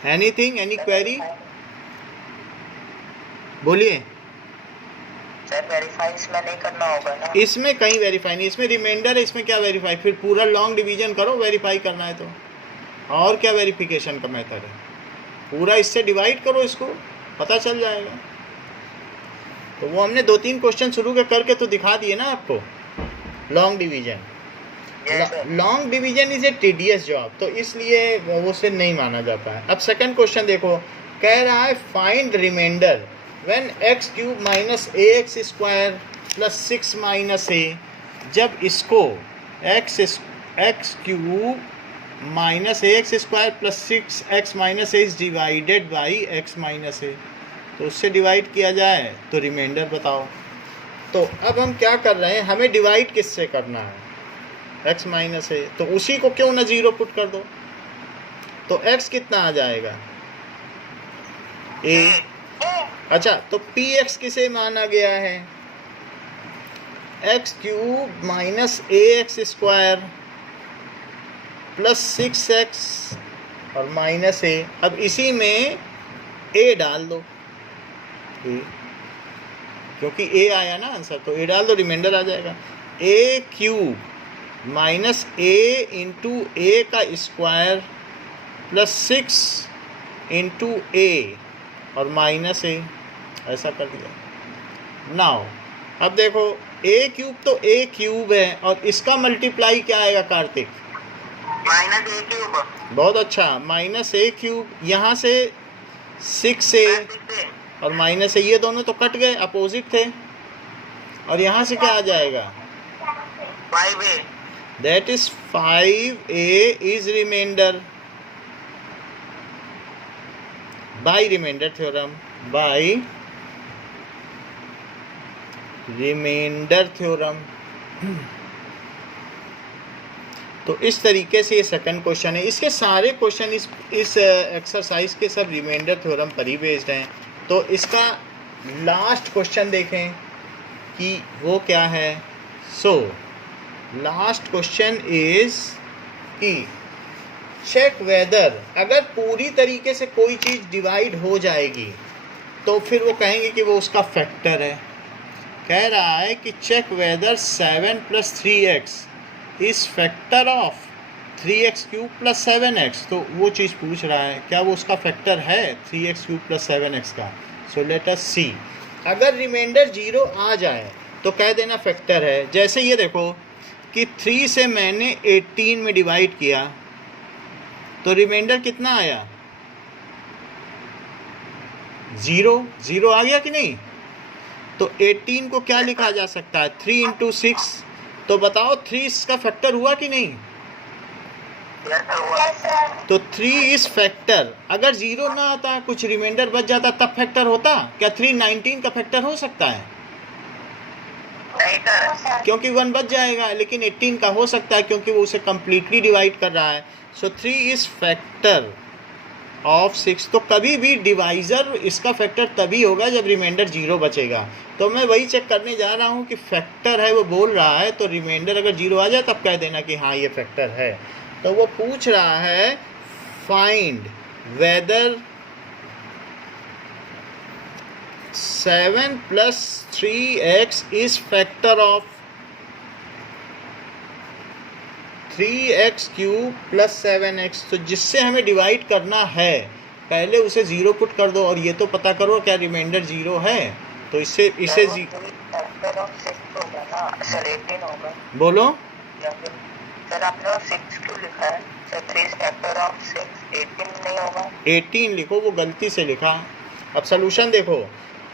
एनीथिंग, एनी क्वेरी, बोलिए। सर वेरीफाई इसमें नहीं करना होगा ना? इसमें कहीं वेरीफाई नहीं, इसमें रिमाइंडर है, इसमें क्या वेरीफाई? फिर पूरा लॉन्ग डिवीजन करो, वेरीफाई करना है तो। और क्या वेरिफिकेशन का मेथड है? पूरा इससे डिवाइड करो, इसको पता चल जाएगा। तो वो हमने 2-3 क्वेश्चन शुरू के करके तो दिखा दिए ना आपको। Long division, long division is a tedious job, तो इसलिए वो से नहीं माना जाता है। अब सेकंड क्वेश्चन देखो, कह रहा है find remainder when X cube minus A X square plus 6 minus A, जब इसको X cube minus A X square plus 6x minus A is divided by X minus A, तो उससे डिवाइड किया जाए तो रिमाइंडर बताओ। तो अब हम क्या कर रहे हैं, हमें डिवाइड किससे करना है, x माइनस ए, तो उसी को क्यों ना 0 पुट कर दो, तो x कितना आ जाएगा a। अच्छा, तो px किसे माना गया है, x cube minus A X square plus 6x और माइनस ए। अब इसी में a डाल दो, a, क्योंकि a आया ना आंसर, तो a डाल दो, रिमाइंडर आ जाएगा। a cube minus a into A का स्क्वायर प्लस 6 इंटू ए और माइनस ए, ऐसा कर दिया। नाउ अब देखो a क्यूब तो a क्यूब है और इसका मल्टीप्लाई क्या आएगा कार्तिक, माइनस ए क्यूब। बहुत अच्छा, माइनस ए क्यूब, यहाँ से 6a और माइनस ए, ये दोनों तो कट गए, अपोजिट थे, और यहाँ से क्या आ जाएगा 5a, that is 5a is remainder by remainder theorem, by remainder theorem. तो इस तरीके से ये सेकंड क्वेश्चन है। इसके सारे क्वेश्चन इस एक्सरसाइज के सब रिमाइंडर थ्योरम पर ही बेस्ड हैं। तो इसका लास्ट क्वेश्चन देखें कि वो क्या है। सो लास्ट क्वेश्चन इज कि चेक वेदर, अगर पूरी तरीके से कोई चीज़ डिवाइड हो जाएगी तो फिर वो कहेंगे कि वो उसका फैक्टर है। कह रहा है कि चेक वेदर 7 + 3x इस factor of 3x cube plus 7x, तो वो चीज़ पूछ रहा है क्या वो उसका फैक्टर है 3x क्यूब प्लस 7x का। सो लेट अस सी, अगर रिमाइंडर 0 आ जाए तो कह देना फैक्टर है। जैसे ये देखो कि 3 से मैंने 18 में डिवाइड किया तो रिमाइंडर कितना आया 0 आ गया कि नहीं। तो 18 को क्या लिखा जा सकता है 3 × 6, तो बताओ 3 इसका फैक्टर हुआ कि नहीं। तो 3 इस फैक्टर, अगर 0 ना आता कुछ रिमाइंडर बच जाता तब फैक्टर होता क्या 3 19 का फैक्टर हो सकता है, क्योंकि 1 बच जाएगा, लेकिन 18 का हो सकता है क्योंकि वो उसे कम्प्लीटली डिवाइड कर रहा है। सो 3 इज फैक्टर ऑफ 6, तो कभी भी डिवाइज़र इसका फैक्टर तभी होगा जब रिमाइंडर 0 बचेगा। तो मैं वही चेक करने जा रहा हूँ कि फैक्टर है वो बोल रहा है, तो रिमाइंडर अगर 0 आ जाए तब कह देना कि हाँ ये फैक्टर है। तो वो पूछ रहा है find weather 7 + 3x is factor of 3x cube plus 7x। तो जिससे हमें डिवाइड करना है पहले उसे 0 पुट कर दो और ये तो पता करो क्या रिमाइंडर 0 है। तो इसे बोलो सर आपने 6 क्यों लिखा है सर, 3 फैक्टर ऑफ 6 18 नहीं होगा। 18 लिखो, वो गलती से लिखा। अब सोल्यूशन देखो,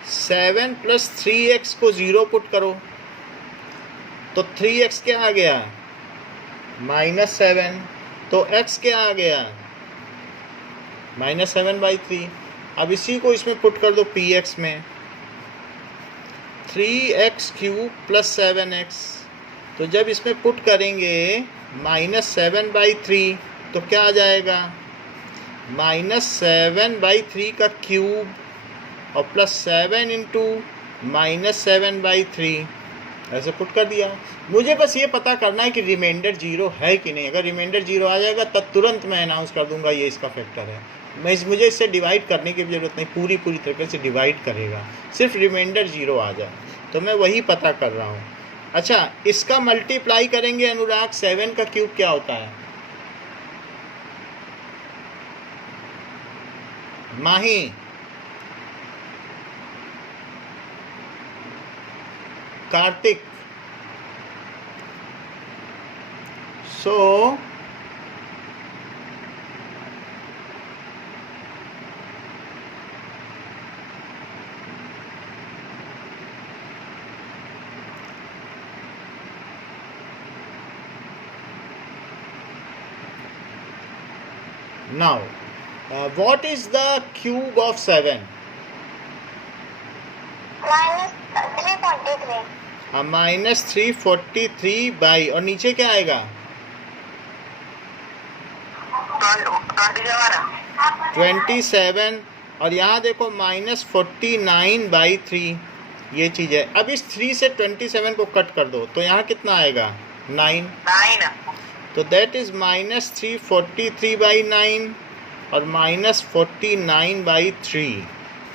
7 + 3x को 0 पुट करो तो 3x क्या आ गया -7, तो x क्या आ गया -7/3। अब इसी को इसमें पुट कर दो px में, 3x क्यूब प्लस 7x, तो जब इसमें पुट करेंगे -7/3 तो क्या आ जाएगा -7/3 का क्यूब और प्लस 7 × -7/3, ऐसे पुट कर दिया। मुझे बस ये पता करना है कि रिमाइंडर 0 है कि नहीं। अगर रिमाइंडर 0 आ जाएगा तब तुरंत मैं अनाउंस कर दूंगा ये इसका फैक्टर है। मुझे इससे डिवाइड करने की ज़रूरत नहीं, पूरी तरीके से डिवाइड करेगा, सिर्फ रिमाइंडर 0 आ जाए। तो मैं वही पता कर रहा हूँ। अच्छा, इसका मल्टीप्लाई करेंगे अनुराग, 7 का क्यूब क्या होता है Mahi, Kartik. So now what is the cube of 7? -343. -343 by, और नीचे क्या आएगा? 27, और यहाँ देखो -49/3, ये चीज़ है। अब इस 3 से 27 को कट कर दो तो यहाँ कितना आएगा? 9। तो दैट इज -343/9 और -49/3।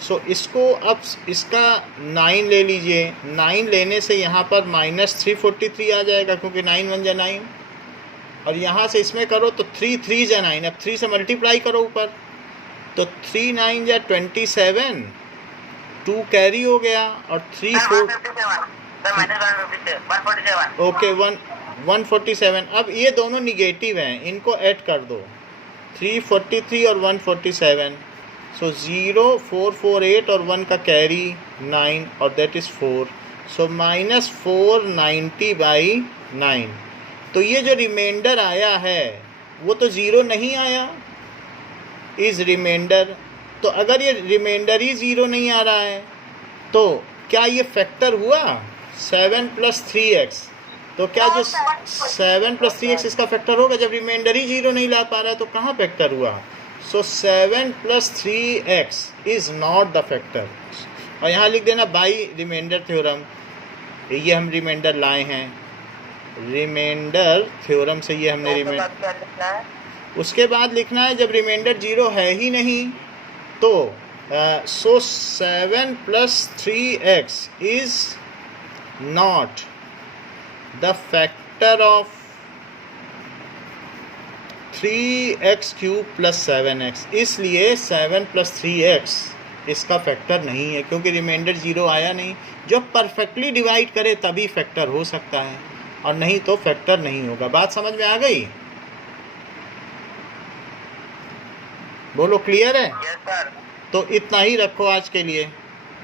सो इसको अब इसका 9 ले लीजिए। 9 लेने से यहाँ पर -343 आ जाएगा, क्योंकि 9 1 जा 9, और यहाँ से इसमें करो तो 3 3 जा 9। अब 3 से मल्टीप्लाई करो ऊपर, तो 3 9 जा 27, 2 कैरी हो गया, और 3 4 ओके 147। अब ये दोनों निगेटिव हैं, इनको ऐड कर दो, 343 और 147। सो 0 4 4 8 और 1 का कैरी 9, और दैट इज़ 4। सो -490/9। तो ये जो रिमाइंडर आया है वो तो 0 नहीं आया, इज़ रिमाइंडर। तो अगर ये रिमाइंडर ही 0 नहीं आ रहा है तो क्या ये फैक्टर हुआ 7 + 3x? तो क्या जो 7 + 3x इसका फैक्टर होगा? जब रिमाइंडर ही 0 नहीं ला पा रहा है तो कहाँ फैक्टर हुआ? सो 7 + 3x is not the factor. और यहाँ लिख देना बाई रिमाइंडर थ्योरम, ये हम रिमाइंडर लाए हैं, रिमाइंडर थ्योरम से ये हमने रिमाइंडर। उसके बाद लिखना है जब रिमाइंडर 0 है ही नहीं तो सो 7 + 3x is not the factor of 3x³ + 7x। इसलिए 7 + 3x इसका फैक्टर नहीं है, क्योंकि रिमाइंडर 0 आया नहीं। जब परफेक्टली डिवाइड करे तभी फैक्टर हो सकता है, और नहीं तो फैक्टर नहीं होगा। बात समझ में आ गई? बोलो क्लियर है? Yes sir. तो इतना ही रखो आज के लिए।